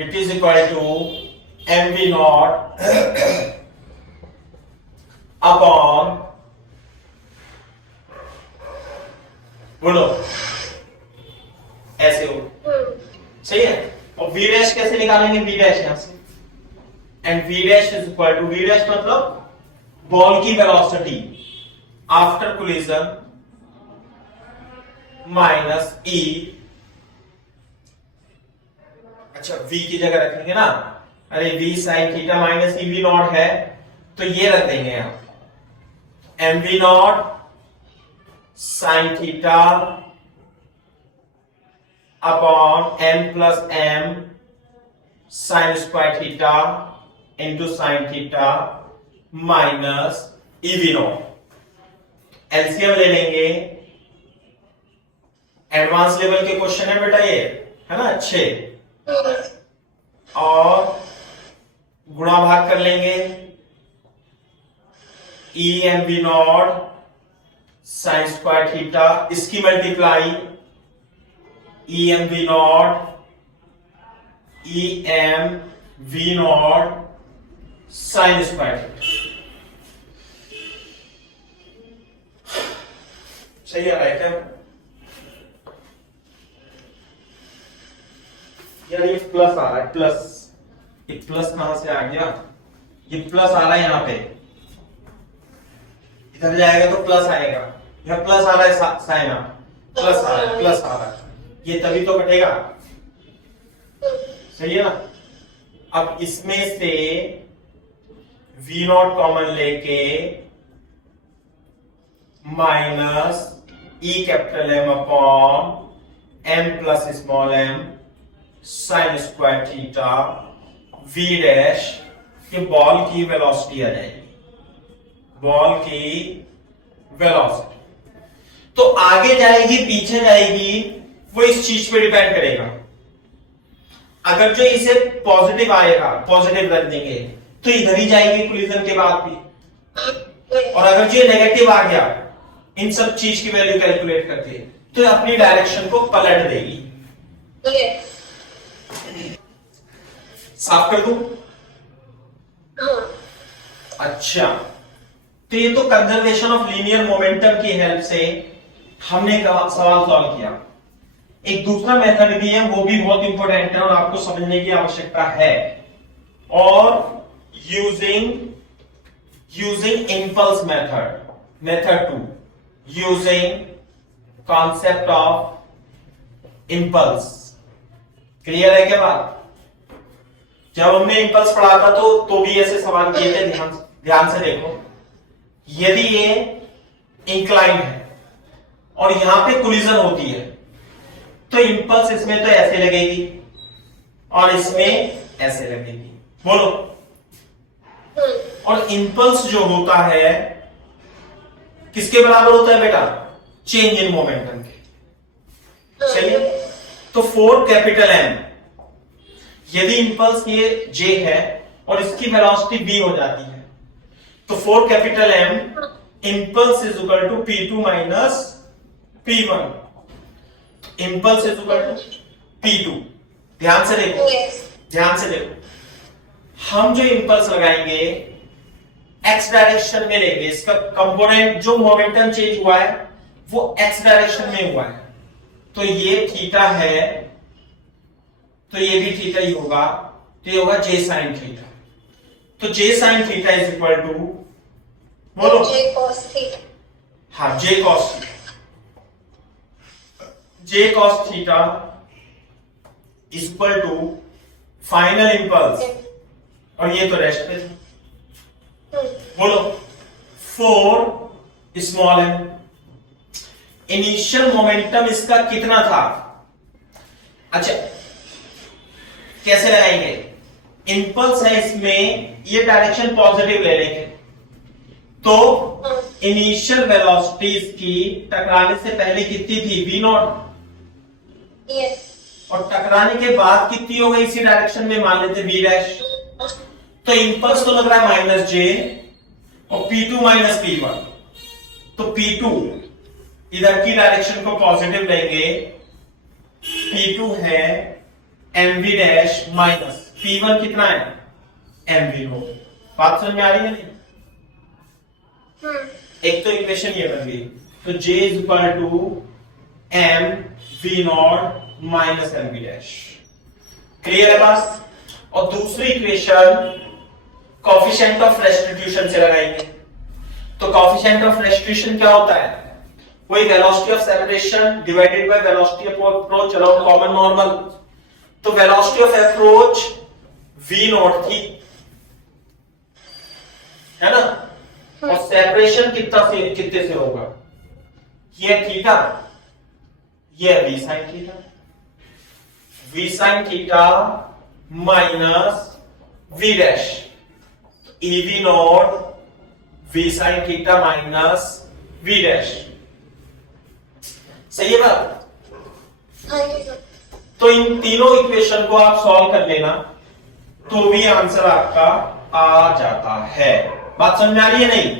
it is equal to M we naught upon, बोलो ऐसे हो, सही है? और v डैश कैसे निकालेंगे? v डैश यहां से, and v dash is equal to, v dash मतलब बॉल की velocity after collision minus e, अच्छा v की जगह रखेंगे ना, अरे v sin theta minus e v not है तो ये रख देंगे यहां, m v not sin theta upon m plus m sin square theta into sin theta minus e v not. LCM ले लेंगे, एडवांस लेवल के क्वेश्चन है बेटा ये, है ना अच्छे, और गुणा भाग कर लेंगे, e m we naught sine square theta, इसकी multiply e m we naught sine square theta. सही है राइट है? यार ये प्लस आ रहा है, प्लस, ये प्लस कहां से आ गया? ये प्लस आ रहा है यहां पे, इधर जाएगा तो प्लस आएगा, यहां प्लस आ रहा है साइन, प्लस आ रहा है, प्लस आ रहा है, ये तभी तो कटेगा। सही है ना? अब इसमें से v नॉट कॉमन लेके minus E capital M upon M plus small M sine square theta v dash, ये बॉल की वेलोसिटी आ जाएगी, बॉल की वेलोसिटी। तो आगे जाएगी पीछे जाएगी वो इस चीज पे डिपेंड करेगा। अगर जो इसे पॉजिटिव आएगा, पॉजिटिव रख देंगे तो इधर ही जाएगी कोलिजन के बाद भी, और अगर जो नेगेटिव आ गया इन सब चीज की वैल्यू कैलकुलेट करके तो अपनी डायरेक्शन को पलट देगी। साफ कर दूं? अच्छा, तो ये तो कंजर्वेशन ऑफ लीनियर मोमेंटम की हेल्प से हमने सवाल सॉल्व किया। एक दूसरा मेथड भी है, वो भी बहुत इंपॉर्टेंट है और आपको समझने की आवश्यकता है। और using impulse method, method 2, using concept of impulse. Clear है क्या बात? जब हमने इंपल्स पढ़ा था तो भी ऐसे सवाल किए थे। ध्यान से देखो, यदि ये इंक्लाइन है और यहां पे कोलिजन होती है तो इंपल्स इसमें तो ऐसे लगेगी और इसमें ऐसे लगेगी। बोलो। और इंपल्स जो होता है किसके बराबर होता है बेटा? चेंज इन मोमेंटम के। चलिए, तो फॉर कैपिटल एम यदि इंपल्स ये जे है और इसकी वेलोसिटी v हो जाती है तो for capital M impulse is equal to P2 minus P1। Impulse is equal to P2। ध्यान से देखो, ध्यान से देखो, हम जो इंपल्स लगाएंगे x डायरेक्शन में लेंगे। इसका कंपोनेंट जो मोमेंटम चेंज हुआ है वो x डायरेक्शन में हुआ है, तो ये थीटा है तो ये भी थीटा ही होगा, तो ये होगा j sin थीटा। तो j sin theta is equal to, बोलो, j cos थीटा। हाँ, j cos theta is equal to final impulse, और ये तो रेस्ट पे था। बोलो, for small M initial momentum इसका कितना था? अच्छा, कैसे लगाएंगे? इंपल्स है इसमें, ये डायरेक्शन पॉजिटिव ले लेंगे तो इनिशियल वेलोसिटी इसकी टकराने से पहले कितनी थी? v not. और टकराने के बाद कितनी हो गई इसी डायरेक्शन में? मान लेते v डैश। तो इंपल्स तो लग रहा है माइनस जे और P2 माइनस P1, तो P2 इधर की डायरेक्शन को पॉजिटिव लेंगे, P2 है mv डैश माइनस P1 कितना है? mv हो। बात समझ में आ रही है नहीं? एक तो इक्वेशन ये बन गई, तो J is equal to m v naught minus mv dash. Clear है बात? और दूसरी इक्वेशन कोएफिशिएंट ऑफ रेस्टिट्यूशन से लगाएंगे। तो कोएफिशिएंट ऑफ रेस्टिट्यूशन क्या होता है? वही velocity of separation divided by velocity of approach around common normal. तो velocity of approach v naught थी, है ना? और सेपरेशन कितने से होगा? ये थीटा, ये v sin theta. v sin theta minus v dash, ev not v sin theta minus v dash. सही है बात? तो इन तीनों इक्वेशन को आप सॉल्व कर लेना तो भी आंसर आपका आ जाता है। बात समझ आ रही है नहीं?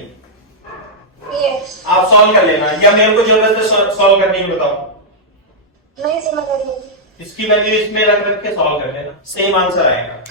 आप सॉल्व कर लेना, या मेरे को जरूरत है सॉल्व करने की? बताओ। नहीं समझ आ रही। इसकी वैल्यू इसमें रख के सॉल्व कर लेना, सेम आंसर आएगा।